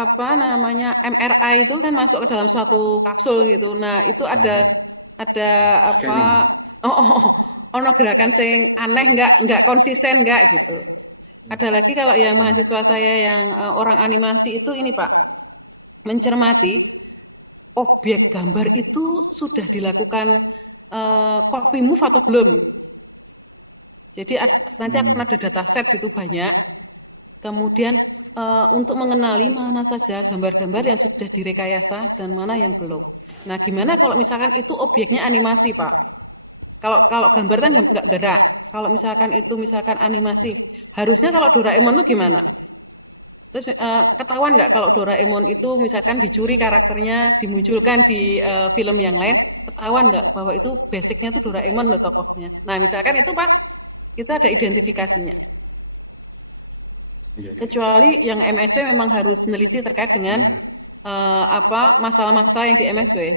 MRI itu kan masuk ke dalam suatu kapsul gitu. Nah, itu ada gerakan sing aneh nggak konsisten nggak gitu. Ada lagi kalau yang mahasiswa saya yang orang animasi itu ini Pak, mencermati objek gambar itu sudah dilakukan copy move atau belum gitu. Jadi nanti akan ada dataset gitu banyak. Kemudian untuk mengenali mana saja gambar-gambar yang sudah direkayasa dan mana yang belum. Nah, gimana kalau misalkan itu objeknya animasi Pak? Kalau gambar kan nggak gerak. Kalau misalkan itu animasi, harusnya kalau Doraemon itu gimana? Terus ketahuan nggak kalau Doraemon itu misalkan dicuri karakternya, dimunculkan di film yang lain, ketahuan nggak bahwa itu basicnya itu Doraemon loh tokohnya. Nah, misalkan itu Pak, itu ada identifikasinya. Kecuali yang MSW memang harus meneliti terkait dengan masalah-masalah yang di MSW.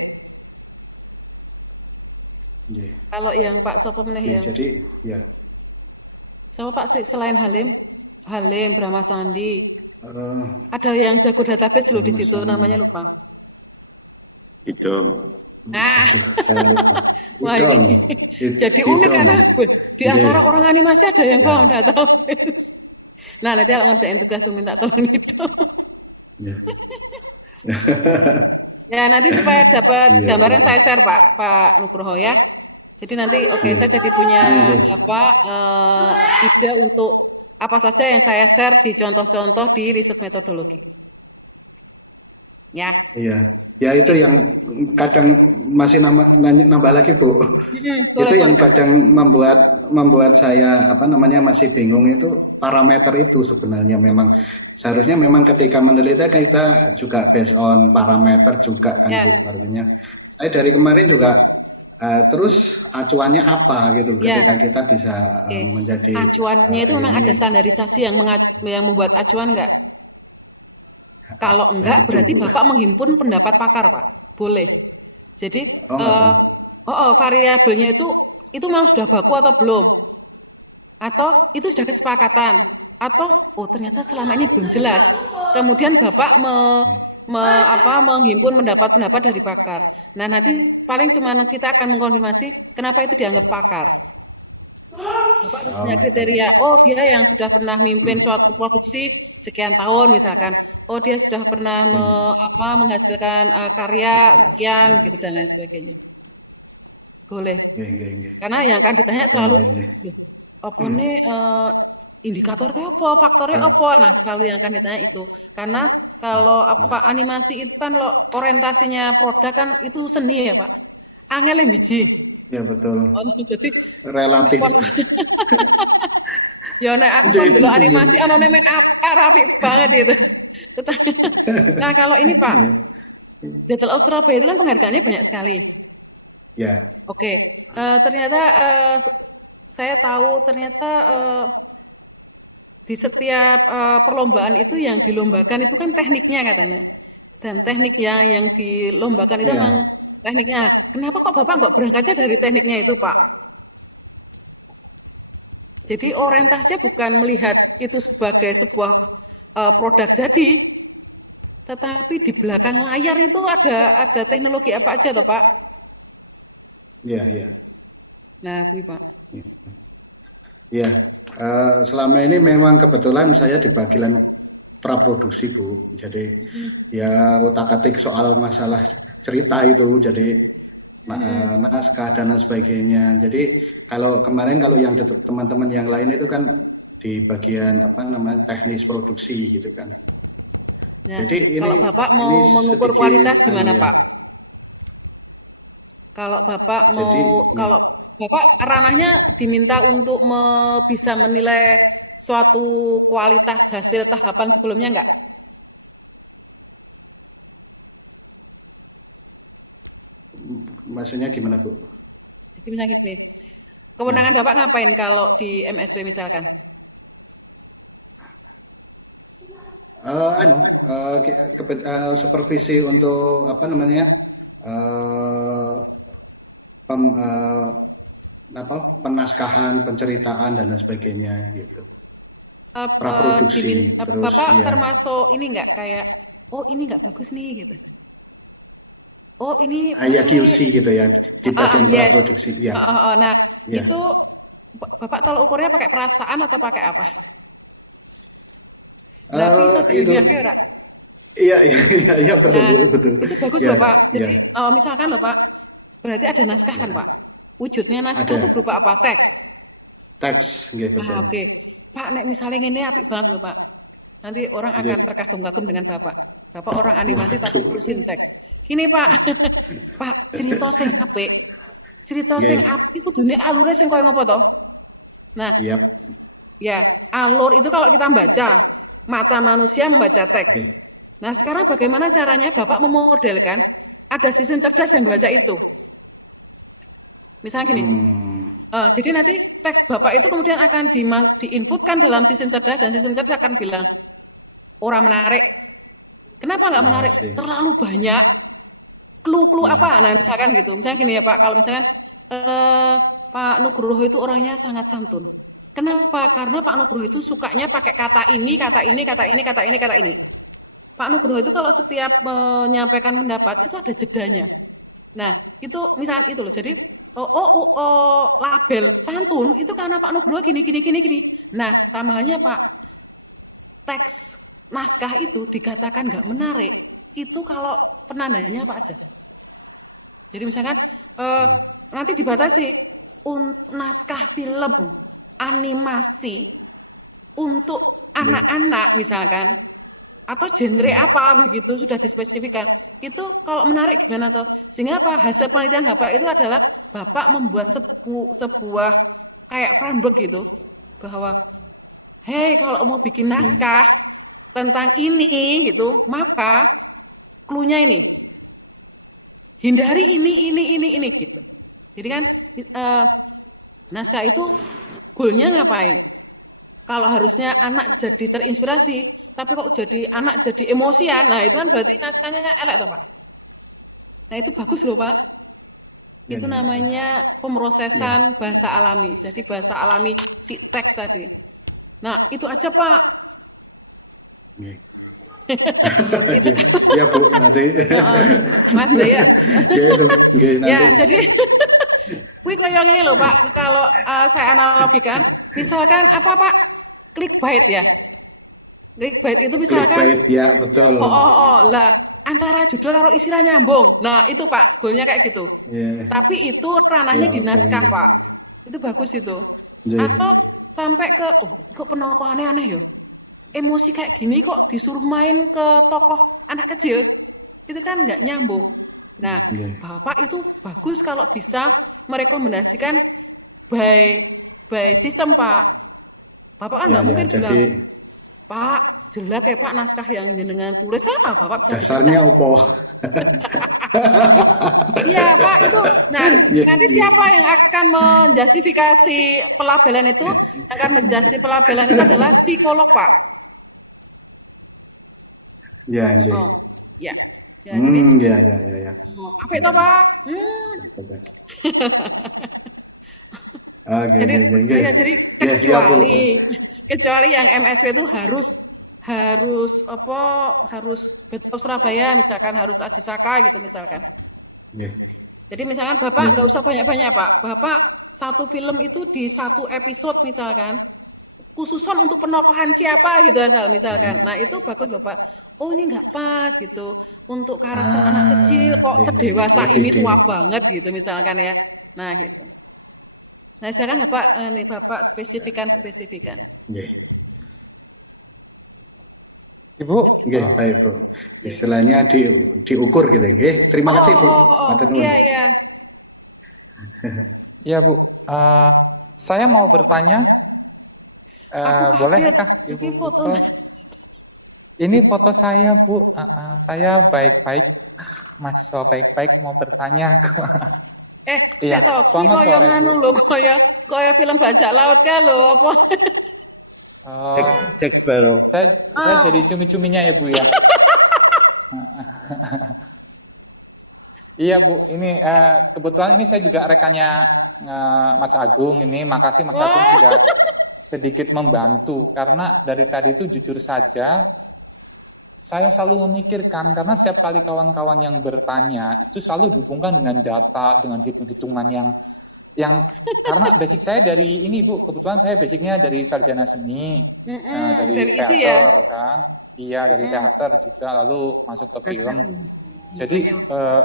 Kalau yang Pak Sopo meneh ya. Jadi ya. Siapa Pak selain Halim? Halim, Brahma Sandi. Ada yang jago database loh di situ, namanya lupa. Itu. Saya lupa. Jadi unik karena di antara orang animasi ada yang paham database. Nah, nanti kalau ngerjain tugas tuh minta tolong itu. Ya, nanti supaya dapat gambaran saya share Pak Nugroho ya. Jadi nanti saya jadi punya ide untuk apa saja yang saya share di contoh-contoh di riset metodologi. Ya. Iya. Ya itu yang kadang masih nambah lagi Bu. Itu yang kadang membuat saya masih bingung itu parameter itu sebenarnya memang seharusnya memang ketika meneliti kita juga based on parameter juga kan Bu, artinya saya dari kemarin juga terus acuannya apa gitu ketika kita bisa menjadi acuannya itu memang ada standarisasi yang membuat acuan enggak? Kalau enggak, berarti Bapak menghimpun pendapat pakar, Pak. Boleh. Jadi, variabelnya itu memang sudah baku atau belum? Atau itu sudah kesepakatan? Atau, ternyata selama ini belum jelas. Kemudian Bapak menghimpun pendapat-pendapat dari pakar. Nah, nanti paling cuma kita akan mengkonfirmasi kenapa itu dianggap pakar. Bapak harus punya kriteria, dia yang sudah pernah mimpin suatu produksi sekian tahun misalkan, dia sudah pernah menghasilkan karya sekian gitu dan lain sebagainya. Boleh. Karena yang akan ditanya selalu indikatornya apa, faktornya apa. Nah, selalu yang akan ditanya itu. Karena kalau animasi itu kan orientasinya produk kan itu seni ya, Pak. Angel yang biji. Ya betul. Jadi relatif. Ya nek aku kan dulu animasi anone make up rapi banget gitu. Nah, kalau ini Pak, Battle of Surabaya itu kan penghargaannya banyak sekali. Ya. Oke. Ternyata saya tahu ternyata di setiap perlombaan itu yang dilombakan itu kan tekniknya katanya. Dan tekniknya yang dilombakan itu memang tekniknya. Kenapa kok Bapak nggak berangkatnya dari tekniknya itu, Pak? Jadi orientasinya bukan melihat itu sebagai sebuah produk jadi, tetapi di belakang layar itu ada teknologi apa aja toh, Pak? Iya, iya. Nah, Bu, Pak. Ya, selama ini memang kebetulan saya di bagian praproduksi, Bu. Jadi ya utak-atik soal masalah cerita itu, jadi naskah dan sebagainya. Jadi kalau kemarin kalau yang teman-teman yang lain itu kan di bagian teknis produksi gitu kan. Nah, jadi kalau Bapak mau mengukur kualitas gimana, Pak? Kalau Bapak mau kalau Bapak ranahnya diminta untuk bisa menilai suatu kualitas hasil tahapan sebelumnya enggak? Maksudnya gimana, Bu? Jadi misalnya gini, kewenangan Bapak ngapain kalau di MSW misalkan? Supervisi untuk penaskahan, penceritaan dan sebagainya gitu. Praproduksi. Terus Bapak termasuk ini enggak kayak ini enggak bagus nih gitu. Ini ya QC gitu ya di bagian praproduksi ya. Nah, itu Bapak tolak ukurnya pakai perasaan atau pakai apa? Iya betul. Itu bagus loh, Pak. Jadi misalkan loh, Pak, berarti ada naskah kan, Pak? Wujudnya naskah itu berupa apa? Teks. Teks, gitu. Oke. Pak, nek misalnya ini apik banget loh, Pak. Nanti orang akan terkagum-kagum dengan Bapak. Bapak orang animasi tapi urusin teks. Gini, Pak. Pak, cerita sing apik. Cerita sing apik kudune alure sing koyo ngopo to? Nah. Ya, alur itu kalau kita membaca, mata manusia membaca teks. Nah, sekarang bagaimana caranya Bapak memodelkan ada sistem cerdas yang baca itu? Misalnya gini, Jadi nanti teks Bapak itu kemudian akan diinputkan dalam sistem cerdas dan sistem cerdas akan bilang, orang menarik. Kenapa nggak menarik? Terlalu banyak clue-clue apa? Nah, misalkan gitu. Misalnya gini ya Pak, kalau misalkan Pak Nugroho itu orangnya sangat santun. Kenapa? Karena Pak Nugroho itu sukanya pakai kata ini, kata ini, kata ini, kata ini, kata ini. Pak Nugroho itu kalau setiap menyampaikan pendapat itu ada jedanya. Nah, itu misalkan itu loh. Jadi label santun itu karena Pak Nugroho gini. Nah, sama halnya Pak, teks naskah itu dikatakan nggak menarik, itu kalau penandanya apa aja. Jadi misalkan nanti dibatasi naskah film, animasi untuk anak-anak misalkan, atau genre apa begitu sudah dispesifikan. Itu kalau menarik gimana toh? Sehingga apa? Hasil penelitian Bapak itu adalah Bapak membuat sebuah kayak framework gitu, bahwa hey, kalau mau bikin naskah tentang ini gitu, maka clue-nya ini. Hindari ini gitu. Jadi kan naskah itu goalnya ngapain? Kalau harusnya anak jadi terinspirasi, tapi kok jadi anak jadi emosian, nah itu kan berarti naskahnya elek toh Pak. Nah itu bagus loh Pak. Itu namanya pemrosesan bahasa alami. Jadi bahasa alami si teks tadi. Nah itu aja Pak. Itu. Ya Bu, nanti. Mas ya. Ya jadi wih kayak gini loh Pak, kalau saya analogikan, misalkan apa Pak, clickbait ya. Clickbait itu misalkan. Clickbait ya betul. Lah antara judul karo istilah nyambung. Nah itu Pak, goalnya kayak gitu. Tapi itu ranahnya di naskah Pak. Itu bagus itu. Atau sampai ke, kok penokoh aneh-aneh ya. Emosi kayak gini kok disuruh main ke tokoh anak kecil, itu kan nggak nyambung. Nah, Bapak itu bagus kalau bisa merekomendasikan by sistem Pak. Bapak kan nggak mungkin bilang, Pak jelek ya Pak naskah yang jenengan tulis, Bapak bisa dasarnya opo. Iya Pak itu. Nah nanti siapa yang akan menjustifikasi pelabelan itu? Yang akan menjustifikasi pelabelan itu adalah psikolog Pak. Ya. Ya. Ya. Apa itu Pak? Jadi kecuali yang MSW itu harus Betop Surabaya misalkan, harus Aji Saka gitu misalkan. Jadi misalkan Bapak nggak usah banyak-banyak Pak. Bapak satu film itu di satu episode misalkan, khususan untuk penokohan siapa gitu asal misalkan. Nah itu bagus Bapak. Oh ini nggak pas gitu. Untuk karakter anak kecil kok sedewasa ini tua banget gitu misalkan ya. Nah gitu. Nah misalkan Bapak spesifikan. Ibu, baik Bu. Istilahnya diukur gitu, nggih. Terima kasih Bu. Iya. Iya Bu. Saya mau bertanya. Bolehkah Ibu foto? Ini foto saya Bu. Saya baik-baik, mahasiswa baik-baik mau bertanya. Saya tahu. Selamat sore Bu. Koyo film bajak laut kan lho apa? Jack Sparrow. Saya jadi cumi-cuminya ya Bu ya. Iya Bu, ini kebetulan ini saya juga rekannya Mas Agung ini. Makasih Mas Agung sudah sedikit membantu, karena dari tadi itu jujur saja saya selalu memikirkan, karena setiap kali kawan-kawan yang bertanya itu selalu dihubungkan dengan data, dengan hitung-hitungan yang karena basic saya dari ini Bu, kebetulan saya basicnya dari sarjana seni, dari teater ya? Kan, iya dari teater juga, lalu masuk ke film. Jadi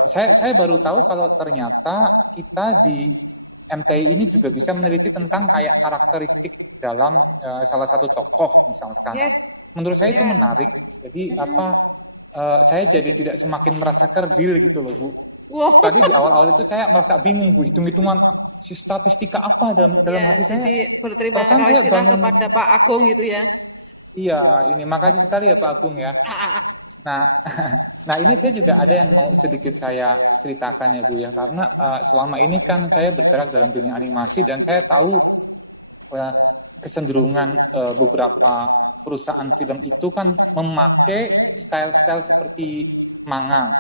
saya baru tahu kalau ternyata kita di MTI ini juga bisa meneliti tentang kayak karakteristik dalam salah satu tokoh misalkan. Menurut saya itu menarik. Jadi saya jadi tidak semakin merasa kerdil gitu loh Bu. Tadi di awal-awal itu saya merasa bingung Bu, hitung-hitungan si statistika apa dalam hati saya. Jadi berterima kasih kepada Pak Agung gitu ya. Iya, ini makasih sekali ya Pak Agung ya. Nah, nah ini saya juga ada yang mau sedikit saya ceritakan ya Bu ya, karena selama ini kan saya bergerak dalam dunia animasi dan saya tahu kecenderungan beberapa perusahaan film itu kan memakai style-style seperti manga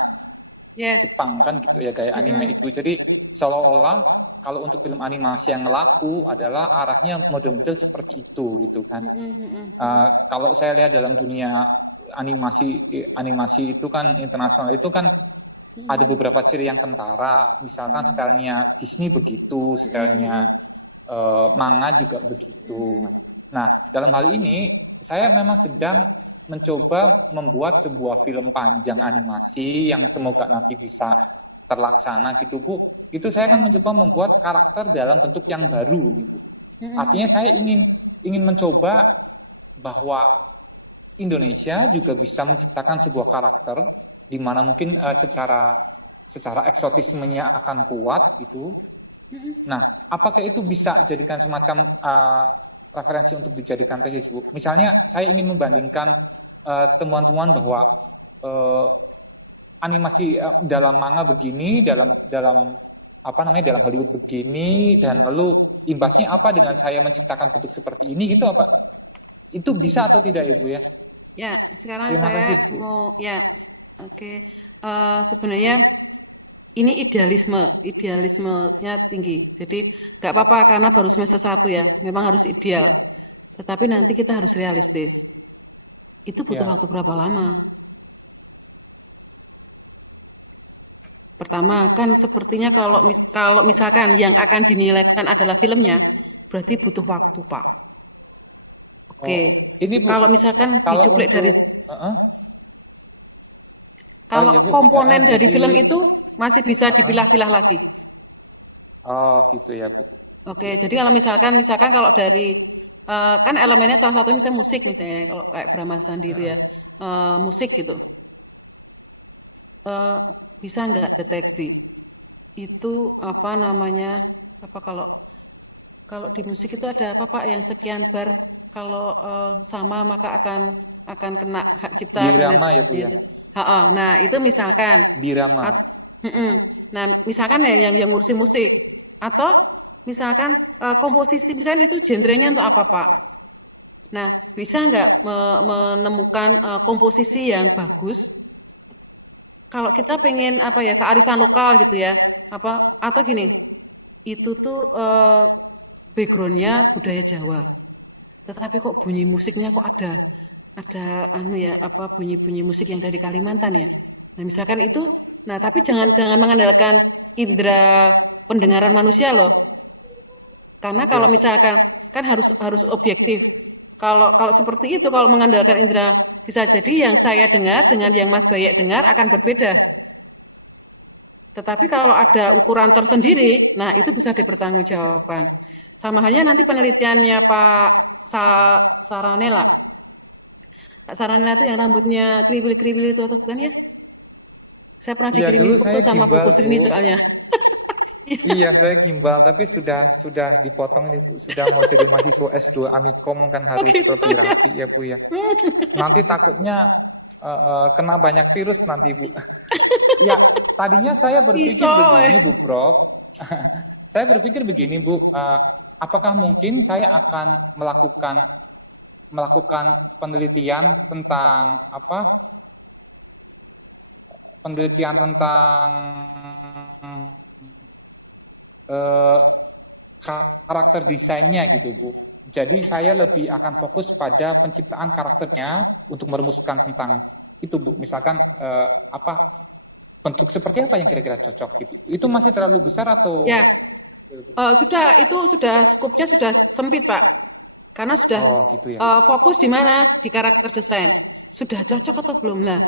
Jepang kan gitu ya, kayak anime itu. Jadi seolah-olah kalau untuk film animasi yang laku adalah arahnya model-model seperti itu gitu kan. Kalau saya lihat dalam dunia animasi itu kan internasional itu kan ada beberapa ciri yang kentara, misalkan stylenya Disney begitu, stylenya manga juga begitu. Nah, dalam hal ini saya memang sedang mencoba membuat sebuah film panjang animasi yang semoga nanti bisa terlaksana gitu Bu. Itu saya akan mencoba membuat karakter dalam bentuk yang baru ini Bu. Artinya saya ingin mencoba bahwa Indonesia juga bisa menciptakan sebuah karakter di mana mungkin secara eksotismenya akan kuat gitu. Nah, apakah itu bisa jadikan semacam referensi untuk dijadikan tesis, Bu? Misalnya saya ingin membandingkan temuan-temuan bahwa animasi dalam manga begini, dalam dalam Hollywood begini, dan lalu imbasnya apa dengan saya menciptakan bentuk seperti ini gitu, apa itu bisa atau tidak ya Bu ya? Ya, sekarang Terima saya kasih, Bu. mau oke. Sebenarnya ini idealismenya tinggi. Jadi nggak apa-apa karena baru semester 1 ya, memang harus ideal. Tetapi nanti kita harus realistis. Itu butuh waktu berapa lama? Pertama, kan sepertinya kalau misalkan yang akan dinilaikan adalah filmnya, berarti butuh waktu, Pak. Oke. Ini Bu, Kalau misalkan kalau dicuplik untuk dari kalau ya, Bu, komponen dari jadi film itu masih bisa dipilah-pilah lagi. oh gitu ya Bu. Oke, jadi kalau misalkan kalau dari kan elemennya salah satu misalnya musik misalnya kalau kayak Brahma Sandi itu ya musik gitu. Bisa nggak deteksi itu apa namanya kalau di musik itu ada apa Pak yang sekian bar kalau sama maka akan kena hak cipta dan Birama ya Bu ya. Nah itu misalkan Birama. Nah misalkan yang ngurusin musik atau misalkan komposisi misalnya itu genrenya untuk apa Pak? Nah bisa nggak menemukan komposisi yang bagus? Kalau kita pengen kearifan lokal gitu ya, atau gini, itu tuh backgroundnya budaya Jawa, tetapi kok bunyi musiknya kok ada bunyi-bunyi musik yang dari Kalimantan ya. Nah misalkan itu, nah tapi jangan mengandalkan indera pendengaran manusia loh, karena kalau misalkan kan harus objektif. Kalau seperti itu, kalau mengandalkan indera bisa jadi yang saya dengar dengan yang Mas Bayek dengar akan berbeda. Tetapi kalau ada ukuran tersendiri, nah itu bisa dipertanggungjawabkan. Sama halnya nanti penelitiannya Pak Saranela. Pak Saranela itu yang rambutnya kriwil-kriwil itu atau bukan ya? Saya pernah dikirimin foto sama Bu Kusrini soalnya. Iya, saya gimbal, tapi sudah dipotong nih Bu. Sudah mau jadi mahasiswa S2 Amikom kan harus lebih rapi ya Bu ya. Nanti takutnya kena banyak virus nanti Bu. Ya, tadinya saya berpikir begini Bu Prof. Saya berpikir begini Bu, apakah mungkin saya akan melakukan penelitian tentang karakter desainnya gitu Bu. Jadi saya lebih akan fokus pada penciptaan karakternya untuk merumuskan tentang itu Bu. Misalkan bentuk seperti apa yang kira-kira cocok gitu. Itu masih terlalu besar atau? Ya, sudah skupnya sudah sempit Pak. Karena sudah gitu ya. Fokus di mana? Di karakter desain. Sudah cocok atau belum? Nah,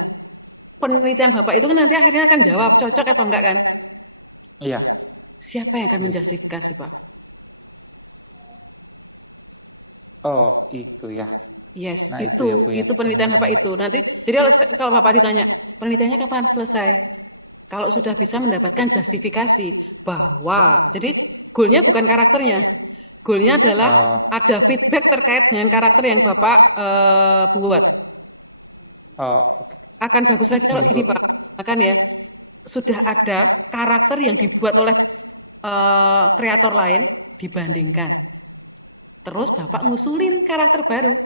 penelitian Bapak itu kan nanti akhirnya akan jawab cocok atau enggak kan? Iya. Siapa yang akan menjustifikasi, Pak? Oh, itu ya. Yes, nah, itu penelitian Bapak itu. Nanti, jadi kalau Bapak ditanya, penelitiannya kapan selesai? Kalau sudah bisa mendapatkan justifikasi bahwa, jadi goalnya bukan karakternya, goalnya adalah ada feedback terkait dengan karakter yang Bapak buat. Oh, oke. akan bagus lagi kalau gini Pak. Bahkan ya, sudah ada karakter yang dibuat oleh kreator lain dibandingkan. Terus Bapak ngusulin karakter baru.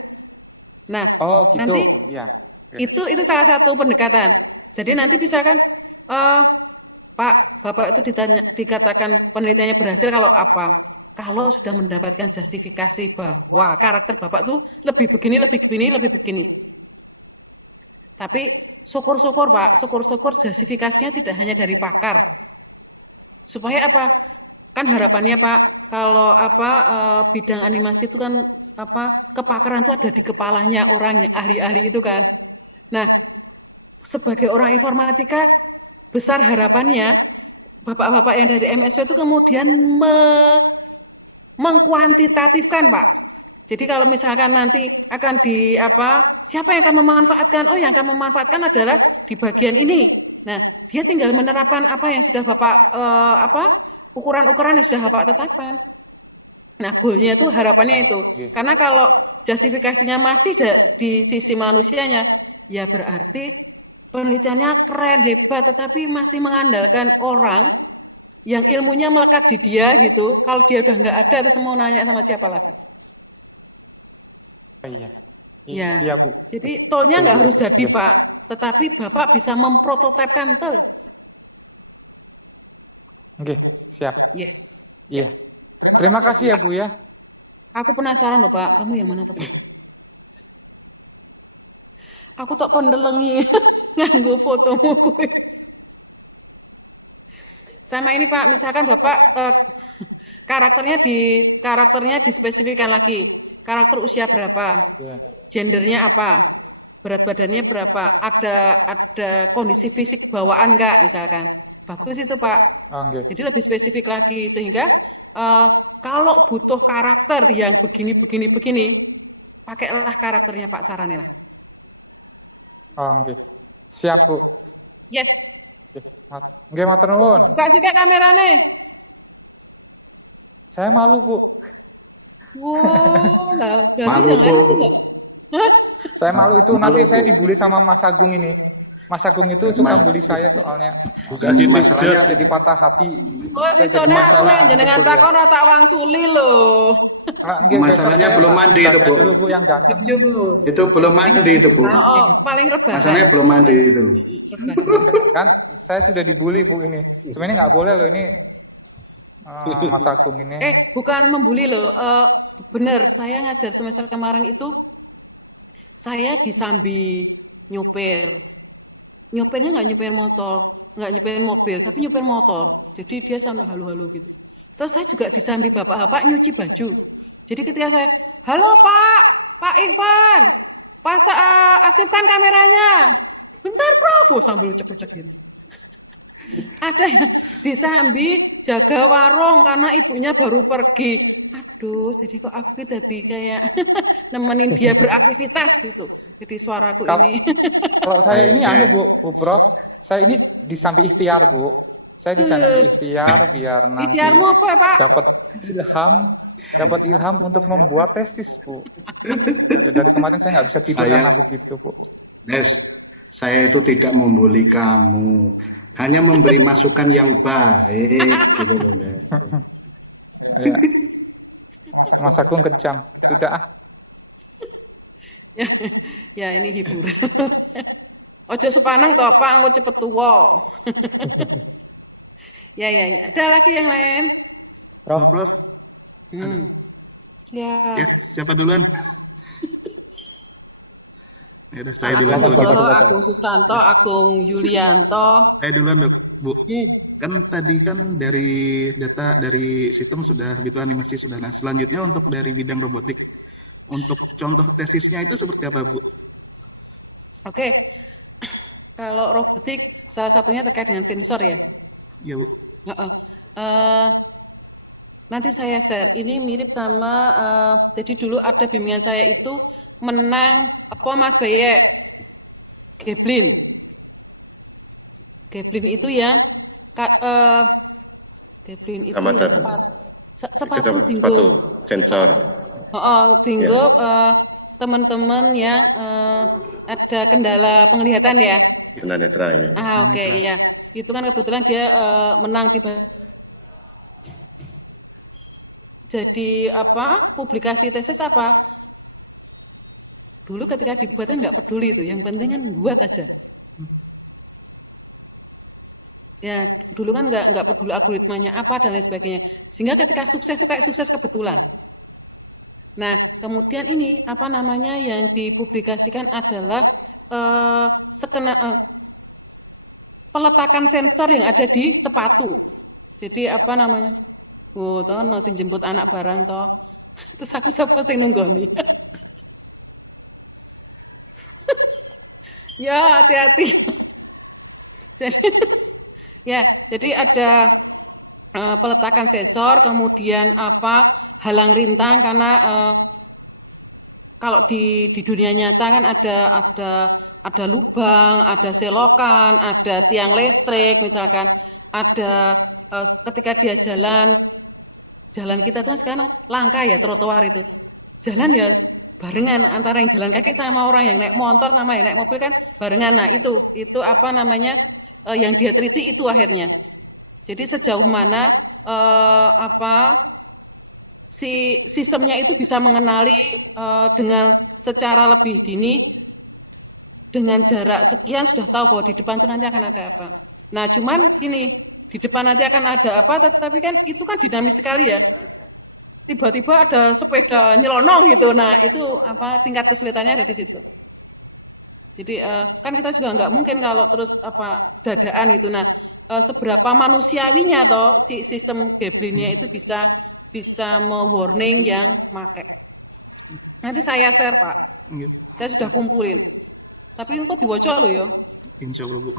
Nah, gitu. nanti Ya. itu salah satu pendekatan. Jadi nanti misalkan Pak, Bapak itu dikatakan penelitiannya berhasil kalau apa? Kalau sudah mendapatkan justifikasi bahwa karakter Bapak tuh lebih begini, lebih begini, lebih begini. Tapi syukur-syukur Pak, syukur-syukur justifikasinya tidak hanya dari pakar. Supaya apa? Kan harapannya Pak, kalau bidang animasi itu kan kepakaran itu ada di kepalanya orang yang ahli-ahli itu kan. Nah, sebagai orang informatika, besar harapannya bapak-bapak yang dari MSP itu kemudian mengkuantitatifkan Pak. Jadi kalau misalkan nanti akan siapa yang akan memanfaatkan? Oh, yang akan memanfaatkan adalah di bagian ini. Nah, dia tinggal menerapkan apa yang sudah Bapak ukuran-ukuran yang sudah Bapak tetapkan. Nah, goalnya itu harapannya itu. Karena kalau justifikasinya masih di sisi manusianya, ya berarti penelitiannya keren, hebat, tetapi masih mengandalkan orang yang ilmunya melekat di dia gitu. Kalau dia udah nggak ada, terus mau nanya sama siapa lagi? Iya. Ya. Iya, Bu. Jadi tolnya nggak harus jadi, Pak. Tetapi Bapak bisa memprototipkan tol. Oke, siap. Yes. Iya. Terima kasih ya, Bu ya. Aku penasaran loh, Pak. Kamu yang mana tuh, Pak? Aku tak pendelengi nganggo fotomu kuwi. Sama ini Pak, misalkan Bapak karakternya dispesifikkan lagi. Karakter usia berapa? Gendernya apa? Berat badannya berapa? Ada kondisi fisik bawaan enggak misalkan. Bagus itu Pak. Jadi lebih spesifik lagi sehingga kalau butuh karakter yang begini, pakailah karakternya Pak Saranilah. Oke. Siap, Bu. Yes. Oke, matur nuwun. Buka sih kamerane. Saya malu, Bu. Wow, lah malu, Bu. Saya malu itu nanti saya dibully sama Mas Agung ini. Mas Agung itu suka bully saya soalnya. Masalahnya jadi patah hati. Oh, si Sona aku jenengan takon ora tak wangsuli lho. Masalahnya belum mandi itu, Bu. Dulu, Bu, yang ganteng. Itu belum mandi itu, Bu. Paling rebahan. Masalahnya belum mandi itu. Kan saya sudah dibully, Bu, ini. Sebenarnya nggak boleh loh ini Mas Agung ini. Bukan membuli loh. Bener, saya ngajar semester kemarin itu saya disambi nyopir. Nyopirnya nggak nyopir motor, nggak nyopir mobil, tapi nyopir motor. Jadi dia sampai halu-halu gitu. Terus saya juga disambi bapak-bapak nyuci baju. Jadi ketika saya, halo Pak Ivan, aktifkan kameranya. Bentar Prof, sambil ucek-ucek gitu. Ada yang disambi jaga warung karena ibunya baru pergi. Aduh, jadi kok aku jadi kayak nemenin dia beraktivitas gitu. Jadi suaraku ini. Kalau saya ini Bu Prof, saya ini disambi ikhtiar, Bu. Saya disambi ikhtiar biar nanti ikhtiarmu apa, Pak? dapat ilham untuk membuat tesis, Bu. Dari kemarin saya nggak bisa tidur karena begitu, Bu. Des, saya itu tidak membuli kamu, hanya memberi masukan yang baik, gitu loh, Des. Ya. Mas Agung kejam, sudah Ya ini hiburan. Ojo sepanang toh Pak, aku cepet tua. Ya. Ada lagi yang lain? Prof. Ya. Siapa duluan? Ya udah, saya duluan. Agung Susanto, Agung Yulianto. Saya duluan, Dok, Bu. Kan tadi kan dari data dari sistem sudah, Bitu animasi sudah. Nah, selanjutnya untuk dari bidang robotik, untuk contoh tesisnya itu seperti apa, Bu? Oke. Kalau robotik, salah satunya terkait dengan sensor ya? Iya, Bu. Nanti saya share. Ini mirip sama, jadi dulu ada bimbingan saya itu menang, Mas Baye? Geblin. Geblin itu yang Geblin itu ya, sepatu dinggo sensor. Dinggo teman-teman yang ada kendala penglihatan ya. Tunanetra ya. Oke, iya. Itu kan kebetulan dia menang di jadi apa? Publikasi tesis apa? Dulu ketika dibuat kan nggak peduli itu, yang penting kan buat aja. Ya, dulu kan nggak peduli algoritmanya apa dan lain sebagainya. Sehingga ketika sukses itu kayak sukses kebetulan. Nah, kemudian ini apa namanya yang dipublikasikan adalah peletakan sensor yang ada di sepatu. Jadi apa namanya? Oh, toh masih jemput anak barang toh. Terus aku siapa sing nunggoni. Ya, hati-hati. Jadi ada peletakan sensor, kemudian apa halang rintang karena kalau di dunia nyata kan ada lubang, ada selokan, ada tiang listrik misalkan, ada ketika dia jalan kita tuh kan sekarang langka ya trotoar itu. Jalan ya barengan antara yang jalan kaki sama orang yang naik motor sama yang naik mobil kan barengan. Nah, itu apa namanya yang dia teliti itu akhirnya. Jadi sejauh mana si sistemnya itu bisa mengenali dengan secara lebih dini dengan jarak sekian sudah tahu bahwa di depan itu nanti akan ada apa. Nah, cuman ini di depan nanti akan ada apa, tetapi kan itu kan dinamis sekali ya. Tiba-tiba ada sepeda nyelonong gitu. Nah, itu apa tingkat kesulitannya ada di situ. Jadi kan kita juga nggak mungkin kalau terus apa dadaan gitu. Nah, seberapa manusiawinya toh si sistem Gablinnya itu bisa me-warning yang make. Nanti saya share, Pak. Saya sudah kumpulin. Tapi kok diwaca loh ya. Insya Allah, Bu.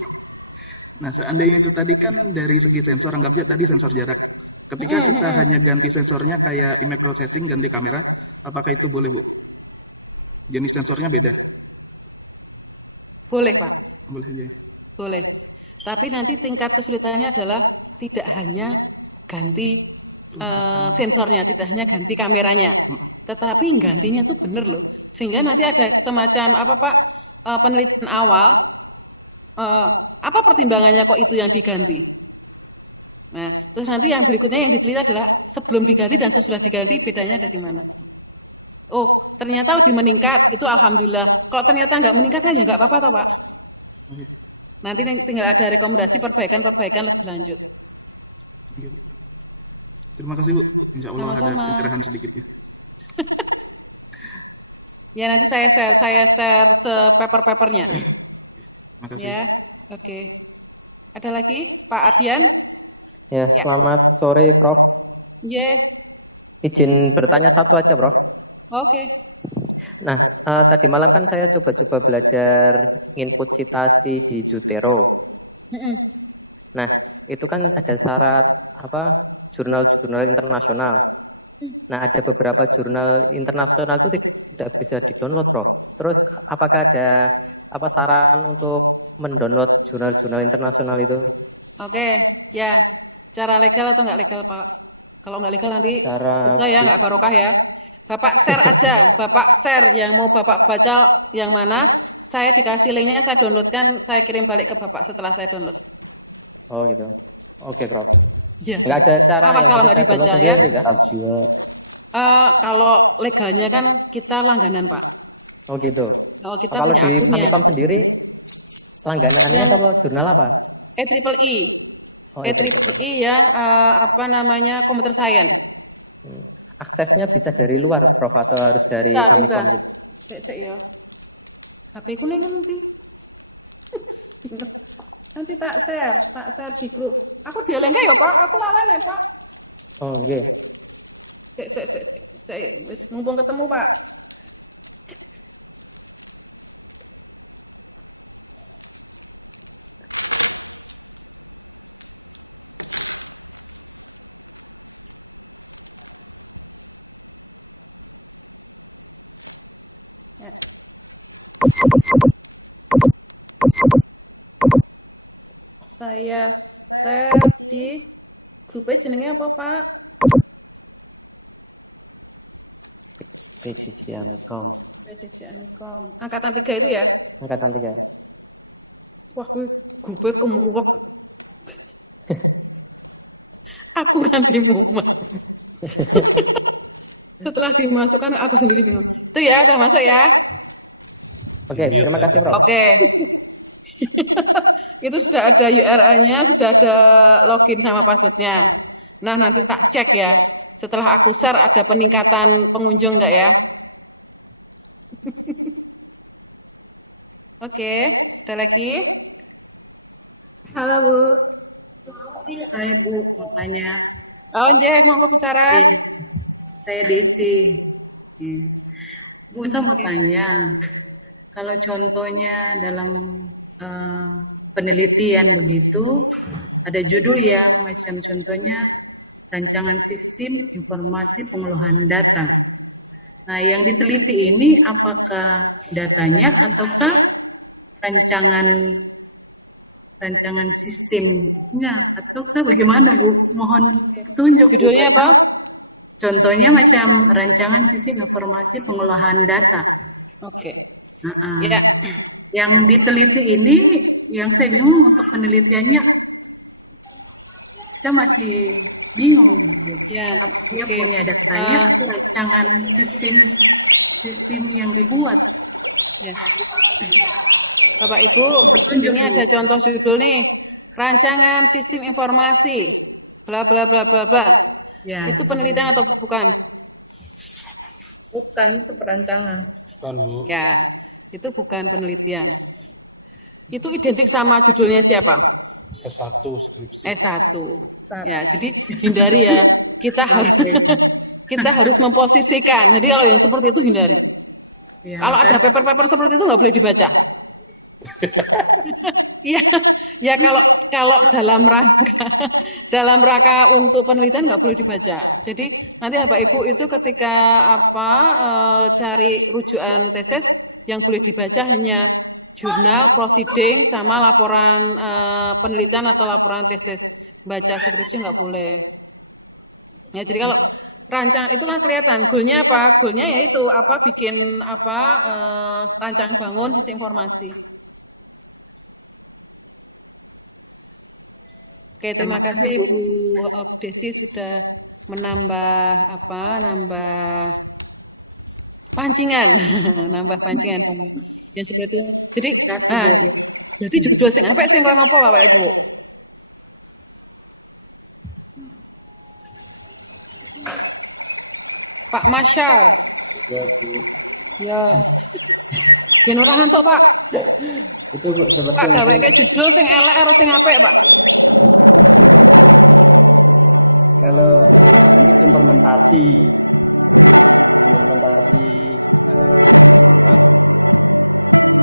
Nah, seandainya itu tadi kan dari segi sensor, anggap aja tadi sensor jarak. Ketika kita hanya ganti sensornya kayak image processing, ganti kamera, apakah itu boleh, Bu? Jenis sensornya beda? Boleh, Pak. Boleh aja. Boleh. Tapi nanti tingkat kesulitannya adalah tidak hanya ganti sensornya, tidak hanya ganti kameranya, tetapi gantinya tuh bener loh. Sehingga nanti ada semacam apa Pak penelitian awal, apa pertimbangannya kok itu yang diganti. Nah, terus nanti yang berikutnya yang diteliti adalah sebelum diganti dan sesudah diganti bedanya ada di mana. Oh, ternyata lebih meningkat, itu alhamdulillah. Kalau ternyata nggak meningkat kan ya nggak apa-apa toh Pak. Nanti tinggal ada rekomendasi perbaikan lebih lanjut. Terima kasih, Bu. Insya Allah Sama-sama. ada pencerahan sedikitnya. Ya, nanti saya share paper-papernya. Makasih. Ya, oke. Ada lagi, Pak Ardian? Ya, selamat sore, Prof. Ya. Izin bertanya satu aja, Prof. Oke. Nah, tadi malam kan saya coba-coba belajar input citasi di Zotero. Nah, itu kan ada syarat apa jurnal-jurnal internasional. Nah, ada beberapa jurnal internasional itu tidak bisa di-download, Prof. Terus, apakah ada apa saran untuk mendownload jurnal-jurnal internasional itu? Oke, ya. Cara legal atau nggak legal, Pak? Kalau nggak legal nanti Cara kita ya nggak barokah ya. Bapak share aja, Bapak share yang mau Bapak baca yang mana, saya dikasih linknya, saya downloadkan, saya kirim balik ke Bapak setelah saya download. Oh gitu. Oke, Prof. Ya. Nggak ada cara Awas yang kalau bisa nggak saya download dibaca ya. sendiri, kah? Kalau legalnya kan kita langganan, Pak. Oh gitu. Kalau kita Kalau punya di akunnya. Amikom sendiri, langganannya Yang- apa jurnal apa? EEE. Oh, EEE yang apa namanya computer science. Aksesnya bisa dari luar, Prof, atau harus dari Bisa, Amikom bisa. gitu? Sik ya. HP ku ning nanti. Nanti tak share di grup. Aku dielengke ya, Pak. Aku lalen ya, Pak. Oh, oke. Sik, wis mumpung ketemu, Pak. Ya. Saya share di grupnya jenenge apa, Pak? PJJ Amikom. PJJ Amikom. Angkatan 3 itu ya? Angkatan 3. Wah, gue grupnya kemeruwek. Aku ganti mumet. Setelah dimasukkan, aku sendiri bingung. Itu ya, udah masuk ya? Oke, terima kasih, Prof. Oke. Itu sudah ada URL-nya, sudah ada login sama password-nya. Nah, nanti tak cek ya. Setelah aku share, ada peningkatan pengunjung nggak ya? Oke, ada lagi? Halo Bu, saya Bu mau tanya. Oh, Nje, monggo Bu Sarah. Iya. Saya Desi. Iya. Bu, saya mau tanya, kalau contohnya dalam penelitian begitu, ada judul yang macam contohnya rancangan sistem informasi pengolahan data. Nah, yang diteliti ini apakah datanya ataukah rancangan sistemnya ataukah bagaimana Bu? Mohon petunjuk. Judulnya apa? Contohnya macam rancangan sistem informasi pengolahan data. Oke. Ya. Yang diteliti ini, yang saya bingung untuk penelitiannya, saya masih bingung. Ya. Dia punya datanya atau rancangan sistem yang dibuat. Ya. Bapak Ibu, ini ada contoh judul nih, rancangan sistem informasi, bla bla bla bla bla. Ya, itu penelitian atau bukan? Bukan, itu perancangan. Bukan, Bu. Ya, itu bukan penelitian. Itu identik sama judulnya siapa? S1 skripsi. S1. Ya, jadi hindari ya. Kita harus memposisikan. Jadi kalau yang seperti itu hindari. Ya, kalau ada paper-paper seperti itu nggak boleh dibaca. Ya kalau dalam rangka untuk penelitian nggak boleh dibaca. Jadi nanti Bapak Ibu itu ketika cari rujukan tesis yang boleh dibaca hanya jurnal, proceeding, sama laporan penelitian atau laporan tesis. Baca skripsi nggak boleh. Ya, jadi kalau rancangan itu kan kelihatan goalnya apa? Goalnya yaitu bikin rancang bangun sistem informasi. Oke, terima kasih Bu Desi sudah menambah nambah pancingan, yang seperti itu. Jadi, berarti judul sing apik sing koyo ngopo Bapak Ibu? Pak Masyar. Ya, Bu. Ya. Ben ora ngantuk, Pak. Itu Bu, seperti Pak gaweke judul sing elek karo sing apik, Pak. Kalau mungkin implementasi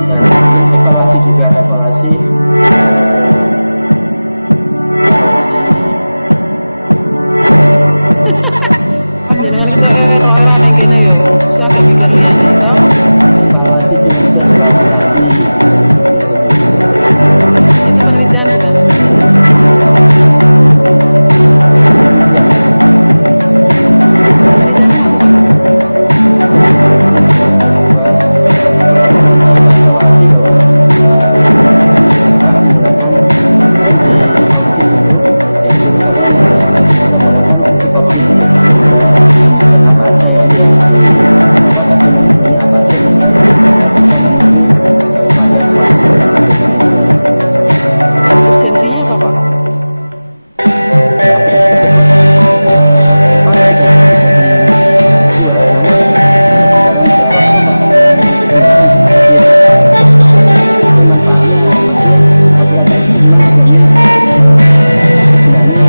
dan mungkin evaluasi juga Jenengan kita era ning kene yo. Saya agak mikir liyane to. Evaluasi kinerja sebuah aplikasi itu. Itu penelitian bukan? Penelitian. Penelitiannya apa, Pak? Sebuah aplikasi nanti kita evaluasi bahwa menggunakan di audit itu, ya itu katanya nanti bisa menggunakan seperti COVID 2019 dan apa aja yang nanti yang di instrumen-instrumennya apa aja sehingga bisa memenuhi standar COVID 2019. Urgensinya apa, Pak? Aplikasi tersebut sudah dibuat, namun dalam beberapa waktu kok yang menggunakan sedikit. Itu manfaatnya, maksudnya aplikasi tersebut memang sebenarnya kegunaannya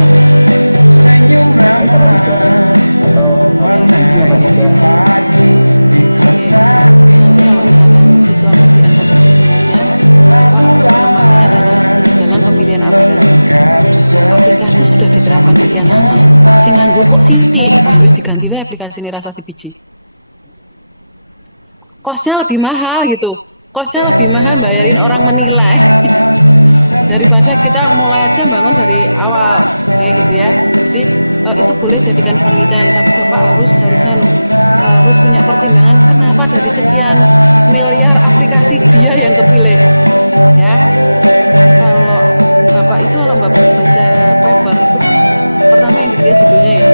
baik apa tidak, atau penting apa tidak. Oke, itu nanti kalau misalkan itu akan diangkat di penelitian, Bapak kelemahannya adalah di dalam pemilihan aplikasi. Aplikasi sudah diterapkan sekian lama, sing nganggo kok sithik, ayo wis diganti wae aplikasi ini rasa dibiji. Kosnya lebih mahal gitu. Kosnya lebih mahal bayarin orang menilai daripada kita mulai aja bangun dari awal kayak gitu ya. Jadi itu boleh jadikan penelitian, tapi Bapak harusnya harus punya pertimbangan kenapa dari sekian miliar aplikasi dia yang kepilih. Ya, kalau Bapak itu kalau baca paper itu kan pertama yang dilihat judulnya ya.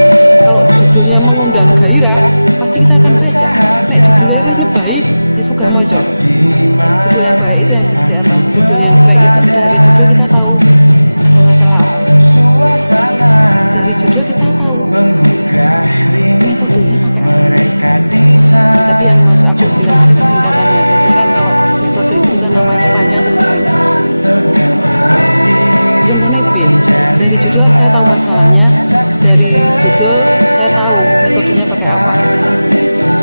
Kalau judulnya mengundang gairah, pasti kita akan baca. Nek judulnya wis nyebai, ya sugih maca. Judul yang baik itu yang seperti apa? Judul yang baik itu dari judul kita tahu ada masalah apa. Dari judul kita tahu metodenya pakai apa. Yang tadi yang Mas Abdul bilang ada singkatannya. Biasanya kan kalau metode itu kan namanya panjang tuh di sini. Contohnya B, dari judul saya tahu masalahnya, dari judul saya tahu metodenya pakai apa.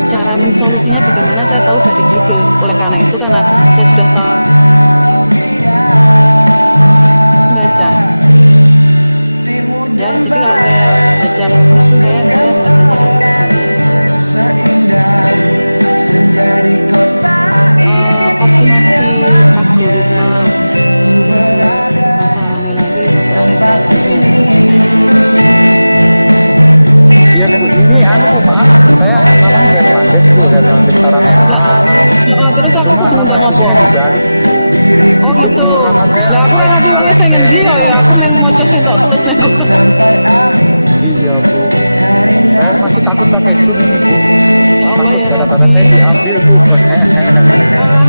Cara mensolusinya bagaimana saya tahu dari judul. Oleh karena itu, karena saya sudah tahu baca. Ya, jadi kalau saya baca paper itu saya bacanya dari judulnya. Optimasi algoritma kan masalahnya lagi atau ada di algoritma. Iya Bu, ini Bu maaf, saya namanya Hernandez Saranela. Terus aku Cuma nama aslinya dibalik Bu. Oh itu, gitu. Bu, karena saya Lah aku ora ngerti wong sing ngendi ya, aku meng maca sing tok tulis nang kono. Iya Bu, ini. Saya masih takut pakai Zoom ini Bu. Ya Allah ya Data-data saya Rabbi. diambil Bu. Alah.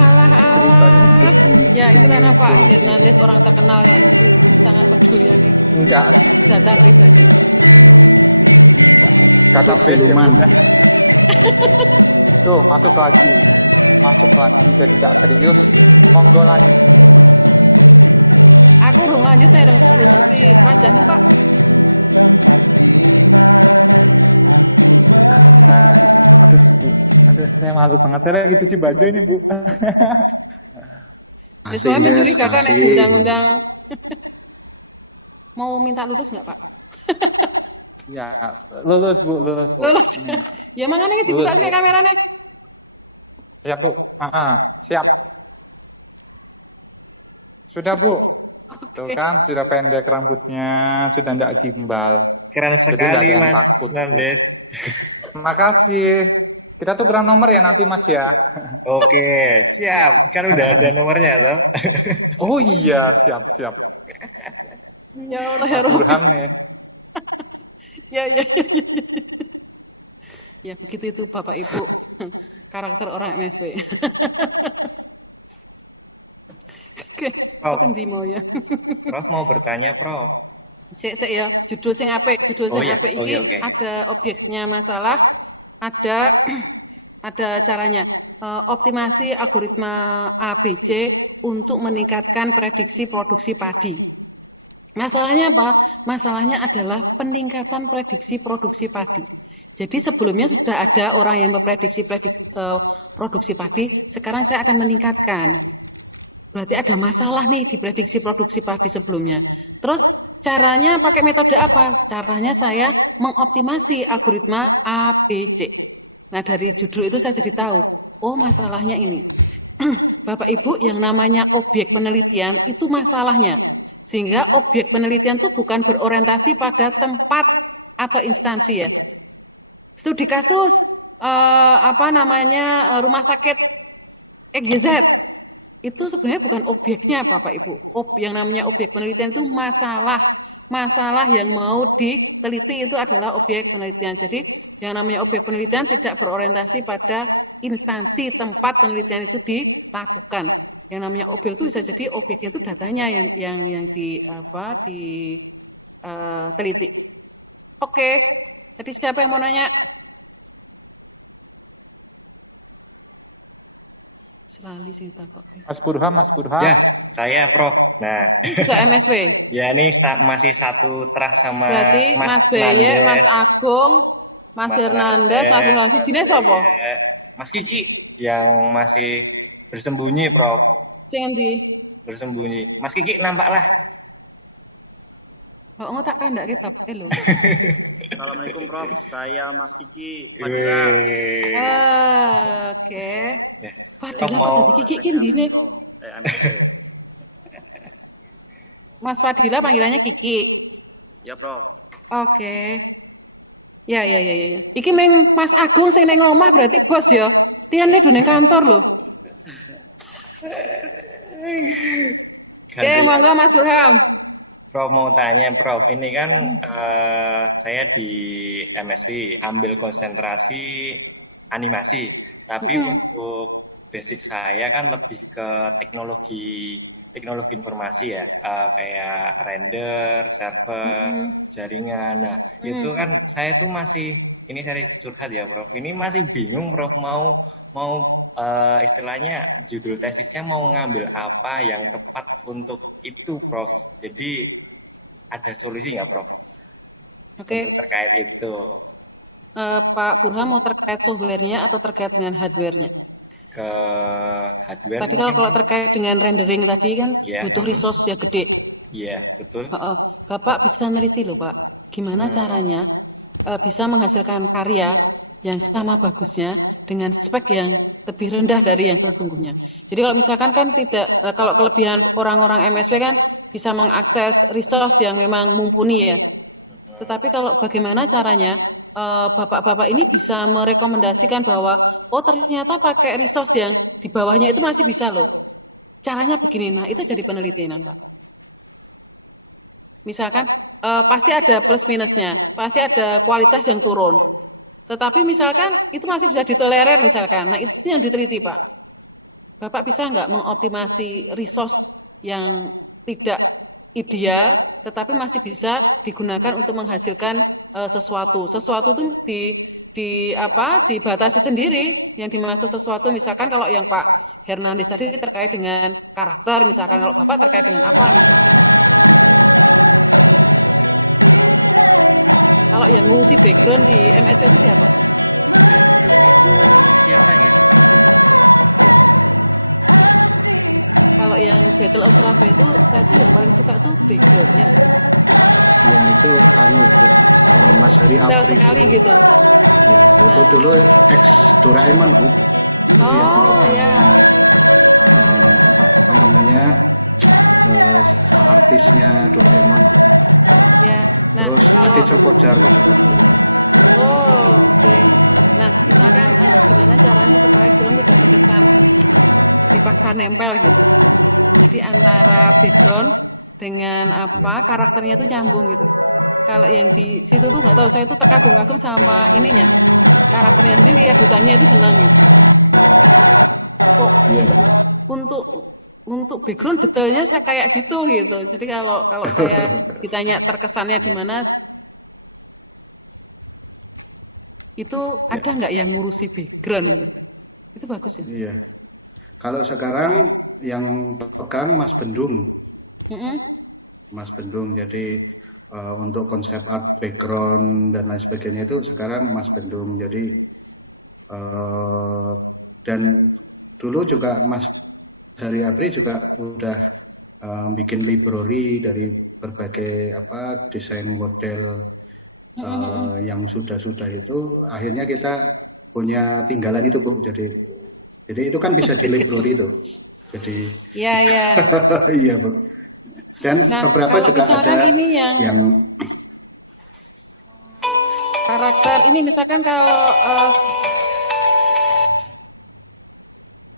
Ya itu karena Pak Hernandez orang terkenal ya, jadi sangat peduli lagi. Enggak sih Bu. Data pribadi. Kata base ya Siluman. udah. Tuh, masuk lagi jadi nggak serius. Monggo lanjut. Aku urung lanjut ya, belum ngerti wajahmu Pak. Aduh Bu, saya malu banget. Saya lagi cuci baju ini Bu. Sesuai mencurigakan ya undang-undang. Mau minta lulus nggak Pak? Ya, lulus Bu. Lulus. Ya makanya ini dibuka kayak kameranya. Siap Bu. Siap. Sudah Bu. Tuh kan, sudah pendek rambutnya, sudah tidak gimbal. Keren sekali Mas Hernandez. Makasih. Kita tukeran nomor ya nanti Mas ya. Oke, siap. Kan udah ada nomornya toh. Oh iya, siap. Ya Allah ya Pak Burhan nih. Ya. Ya begitu itu Bapak Ibu karakter orang MSP. Oke, Prof. kan di mau ya. Prof mau bertanya, Prof. Sik ya, judul sing apik iki Oke. ada objeknya masalah, ada caranya. Optimasi algoritma ABC untuk meningkatkan prediksi produksi padi. Masalahnya apa? Masalahnya adalah peningkatan prediksi produksi padi. Jadi sebelumnya sudah ada orang yang memprediksi produksi padi, sekarang saya akan meningkatkan. Berarti ada masalah nih di prediksi produksi padi sebelumnya. Terus caranya pakai metode apa? Caranya saya mengoptimasi algoritma ABC. Nah dari judul itu saya jadi tahu, oh masalahnya ini. Bapak Ibu yang namanya objek penelitian itu masalahnya. Sehingga objek penelitian itu bukan berorientasi pada tempat atau instansi ya. Studi kasus rumah sakit XYZ itu sebenarnya bukan objeknya Bapak Ibu. Yang namanya objek penelitian itu masalah yang mau diteliti itu adalah objek penelitian. Jadi yang namanya objek penelitian tidak berorientasi pada instansi tempat penelitian itu dilakukan. Yang namanya objek itu bisa jadi objeknya itu datanya yang diteliti. Oke. Tadi siapa yang mau nanya? Selalu sih takut. Mas Burhan. Ya, saya Prof. Nah, juga MSW. Ya ini masih satu terah sama berarti Mas Beye, Mas Agung, Mas Hernandez, Mas Burhan. Sijine sapa? Mas Kiki yang masih bersembunyi, Prof. Sing endi? Bersembunyi. Mas Kiki nampak lah. Kok tak kandake bapake lho. Assalamualaikum Prof. Saya Mas Kiki Fadila. Oke. Ya. Fadila kok dadi Kiki ki ndine? Mas Fadila panggilannya Kiki. Ya Prof. Oke. Ya. Iki meng Mas Agung sing neng omah berarti bos ya. Tiane do neng kantor lho. Oke, monggo Mas Burham. Prof mau tanya, Prof. Ini kan saya di MSW ambil konsentrasi animasi, tapi untuk basic saya kan lebih ke teknologi informasi ya, kayak render, server, jaringan. Nah, itu kan saya tuh masih, ini saya curhat ya, Prof. Ini masih bingung, Prof. Mau istilahnya judul tesisnya mau ngambil apa yang tepat untuk itu, Prof. Jadi ada solusi nggak, Prof? Oke. Untuk terkait itu. Pak Burham mau terkait softwarenya atau terkait dengan hardwarenya? Ke hardware. Tadi kalau terkait dengan rendering tadi kan butuh resource yang gede. Iya, betul. Bapak bisa neliti loh, Pak. Gimana caranya bisa menghasilkan karya yang sama bagusnya dengan spek yang lebih rendah dari yang sesungguhnya. Jadi kalau misalkan kan tidak, kalau kelebihan orang-orang MSW kan bisa mengakses resource yang memang mumpuni ya. Tetapi kalau bagaimana caranya bapak-bapak ini bisa merekomendasikan bahwa ternyata pakai resource yang di bawahnya itu masih bisa loh. Caranya begini, nah itu jadi penelitian, Pak. Misalkan pasti ada plus minusnya, pasti ada kualitas yang turun. Tetapi misalkan itu masih bisa ditolerir misalkan, nah itu yang diteliti, Pak. Bapak bisa nggak mengoptimasi resource yang tidak ideal, tetapi masih bisa digunakan untuk menghasilkan sesuatu itu dibatasi sendiri. Yang dimaksud sesuatu misalkan kalau yang Pak Hernandez tadi terkait dengan karakter, misalkan kalau Bapak terkait dengan apa gitu. Kalau yang ngurusi background di MSW itu siapa? Background itu siapa yang itu? Kalau yang Battle of Surabaya itu saya tuh yang paling suka tuh backgroundnya. Ya itu Bu, Mas Hari Apri gitu. Ya itu dulu ex Doraemon Bu. Ya. Apa namanya artisnya Doraemon. Ya. Nah, terus Adi Copo Jarwo juga beliau. Oke. Nah, misalkan gimana caranya supaya film tidak terkesan dipaksa nempel gitu. Jadi antara background dengan karakternya itu nyambung gitu. Kalau yang di situ tuh nggak tahu, saya tuh terkagum-kagum sama ininya. Karakternya sendiri, lihat hutannya itu senang gitu. Kok untuk background detailnya saya kayak gitu. Jadi kalau saya ditanya terkesannya di mana, itu ada nggak yang ngurusi background gitu? Itu bagus ya. Iya. Kalau sekarang yang pegang Mas Bendung. Mas Bendung. Jadi untuk konsep art background dan lain sebagainya itu sekarang Mas Bendung. Jadi dan dulu juga Mas Hari Apri juga udah bikin library dari berbagai desain model yang sudah itu. Akhirnya kita punya tinggalan itu Bu. Jadi itu kan bisa di library itu. Jadi iya. Iya, Bu. Dan beberapa juga ada ini yang karakter ini misalkan kalau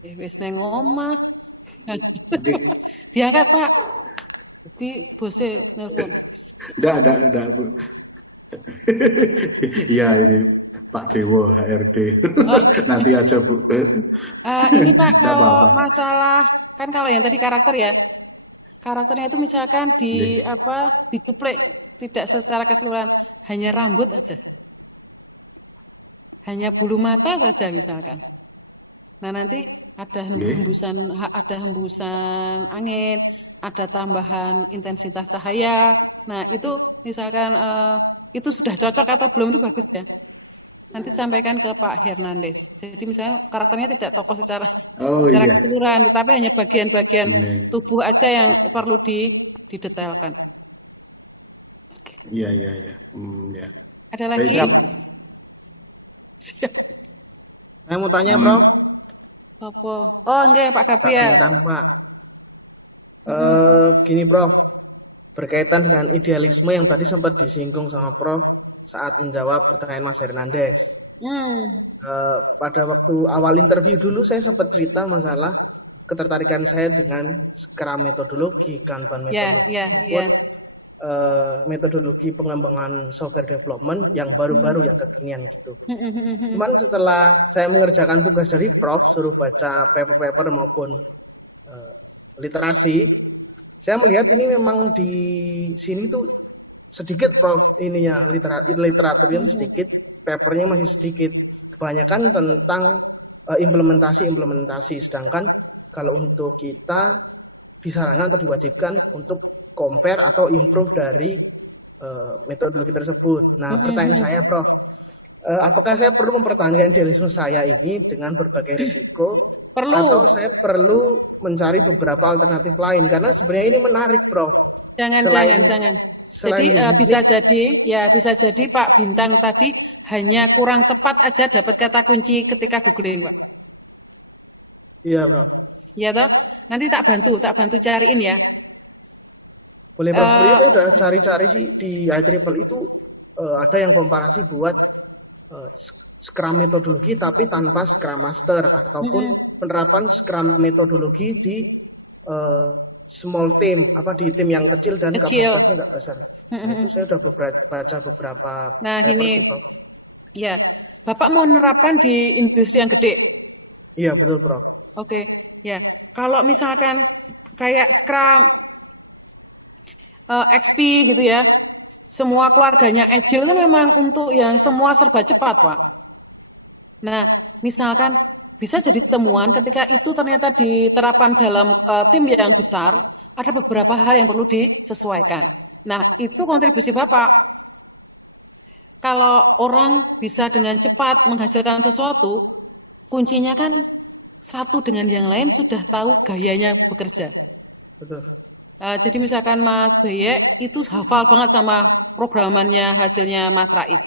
wis neng omah. Diangkat, Pak. Jadi bosnya nelpon. Enggak, Bu. Iya, ini Pak Dewo HRD. Nanti aja Bu. Ini Pak, kalau masalah kan kalau yang tadi karakter ya, karakternya itu misalkan dituplek tidak secara keseluruhan, hanya rambut aja, hanya bulu mata saja misalkan. Nah nanti ada hembusan angin, ada tambahan intensitas cahaya. Nah itu misalkan itu sudah cocok atau belum itu bagus ya. Nanti sampaikan ke Pak Hernandez. Jadi misalnya karakternya tidak tokoh secara keseluruhan, tetapi hanya bagian-bagian tubuh aja yang perlu didetailkan. Okay. Iya. Ya. Ada lagi? Siap. Saya mau tanya, Prof. Apa? Oh, enggak, Pak Gabriel. Pak. Gini, Prof. Berkaitan dengan idealisme yang tadi sempat disinggung sama Prof. saat menjawab pertanyaan Mas Hernandez. Pada waktu awal interview dulu saya sempat cerita masalah ketertarikan saya dengan Scrum metodologi, Kanban metodologi, maupun metodologi pengembangan software development yang baru-baru, yang kekinian gitu. Cuman setelah saya mengerjakan tugas dari Prof, suruh baca paper-paper maupun literasi, saya melihat ini memang di sini tuh sedikit Prof ininya, literaturnya sedikit, papernya masih sedikit. Kebanyakan tentang implementasi, sedangkan kalau untuk kita disarankan atau diwajibkan untuk compare atau improve dari metodologi tersebut. Nah, pertanyaan saya, Prof, apakah saya perlu mempertahankan idealisme saya ini dengan berbagai risiko, atau saya perlu mencari beberapa alternatif lain? Karena sebenarnya ini menarik, Prof. Jangan. Jadi bisa jadi Pak Bintang tadi hanya kurang tepat aja dapat kata kunci ketika googling, Pak. Iya, Prof. Iya toh? Nanti tak bantu cariin ya. Boleh, Prof. Sebenarnya saya udah cari-cari sih di IEEE itu ada yang komparasi buat Scrum metodologi tapi tanpa Scrum Master, ataupun penerapan Scrum metodologi di small team, di tim yang kecil dan kapasitasnya nggak besar. Nah, itu saya udah baca beberapa paper ini sih, Prof. Ya, Bapak mau menerapkan di industri yang gede? Iya, betul, Prof. Oke, ya. Kalau misalkan kayak Scrum XP gitu ya, semua keluarganya Agile kan memang untuk yang semua serba cepat, Pak. Nah, misalkan bisa jadi temuan ketika itu ternyata diterapkan dalam tim yang besar, ada beberapa hal yang perlu disesuaikan. Nah, itu kontribusi Bapak. Kalau orang bisa dengan cepat menghasilkan sesuatu, kuncinya kan satu dengan yang lain sudah tahu gayanya bekerja. Betul. Jadi misalkan Mas Bayek itu hafal banget sama programannya hasilnya Mas Rais.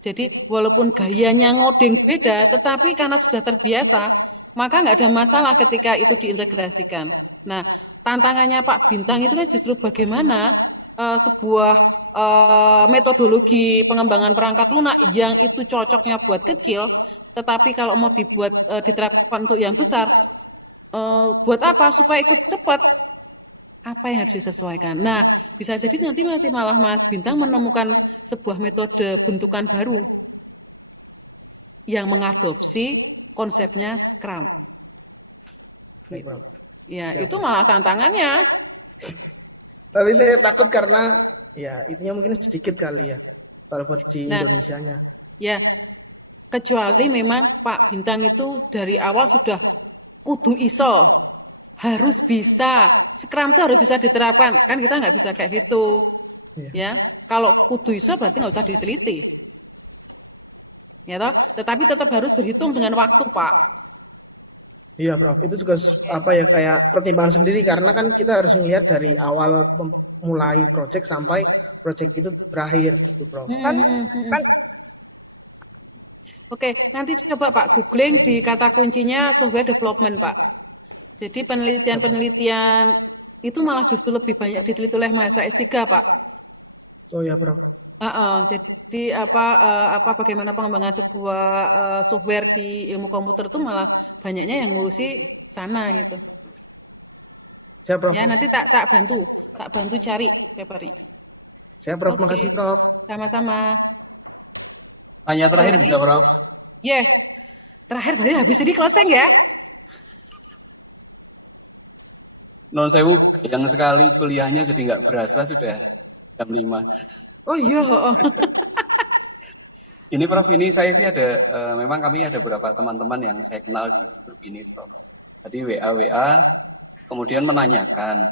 Jadi walaupun gayanya ngoding beda, tetapi karena sudah terbiasa, maka nggak ada masalah ketika itu diintegrasikan. Nah, tantangannya Pak Bintang itu kan justru bagaimana sebuah metodologi pengembangan perangkat lunak yang itu cocoknya buat kecil, tetapi kalau mau dibuat diterapkan untuk yang besar, buat apa? Supaya ikut cepat. Apa yang harus disesuaikan? Nah, bisa jadi nanti malah Mas Bintang menemukan sebuah metode bentukan baru yang mengadopsi konsepnya Scrum. Baik, Prof. Ya, Siap, itu malah tantangannya. Tapi saya takut karena ya itunya mungkin sedikit kali ya kalau buat di Indonesianya. Ya, kecuali memang Pak Bintang itu dari awal sudah kudu iso, harus bisa, Scrum itu harus bisa diterapkan. Kan kita nggak bisa kayak gitu. Ya, kalau kudu iso berarti nggak usah diteliti. Ya toh? Tetapi tetap harus berhitung dengan waktu, Pak. Iya, Prof. Itu juga kayak pertimbangan sendiri karena kan kita harus melihat dari awal mulai project sampai project itu berakhir gitu, Prof. Oke, nanti coba Pak googling di kata kuncinya software development, Pak. Jadi penelitian-penelitian itu malah justru lebih banyak diteliti oleh mahasiswa S3, Pak. Oh ya, Prof. Jadi bagaimana pengembangan sebuah software di ilmu komputer itu malah banyaknya yang ngurusi sana gitu. Siap, Prof. Ya, nanti tak bantu cari papernya. Siap, Prof. Makasih, Prof. Sama-sama. Tanya terakhir bisa, Prof? Terakhir berarti habis ini closing ya. Non sewu yang sekali kuliahnya jadi nggak berasa sudah jam 5. Oh iya. Ini Prof, ini saya sih ada, memang kami ada beberapa teman-teman yang saya kenal di grup ini, Prof. Tadi WA, kemudian menanyakan.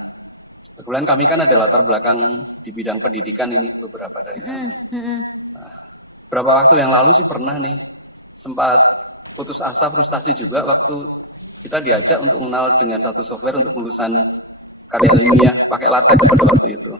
Kebetulan kami kan ada latar belakang di bidang pendidikan ini, beberapa dari kami. Nah, beberapa waktu yang lalu sih pernah nih, sempat putus asa, frustasi juga waktu kita diajak untuk mengenal dengan satu software untuk lulusan karya ilmiah pakai latex pada waktu itu.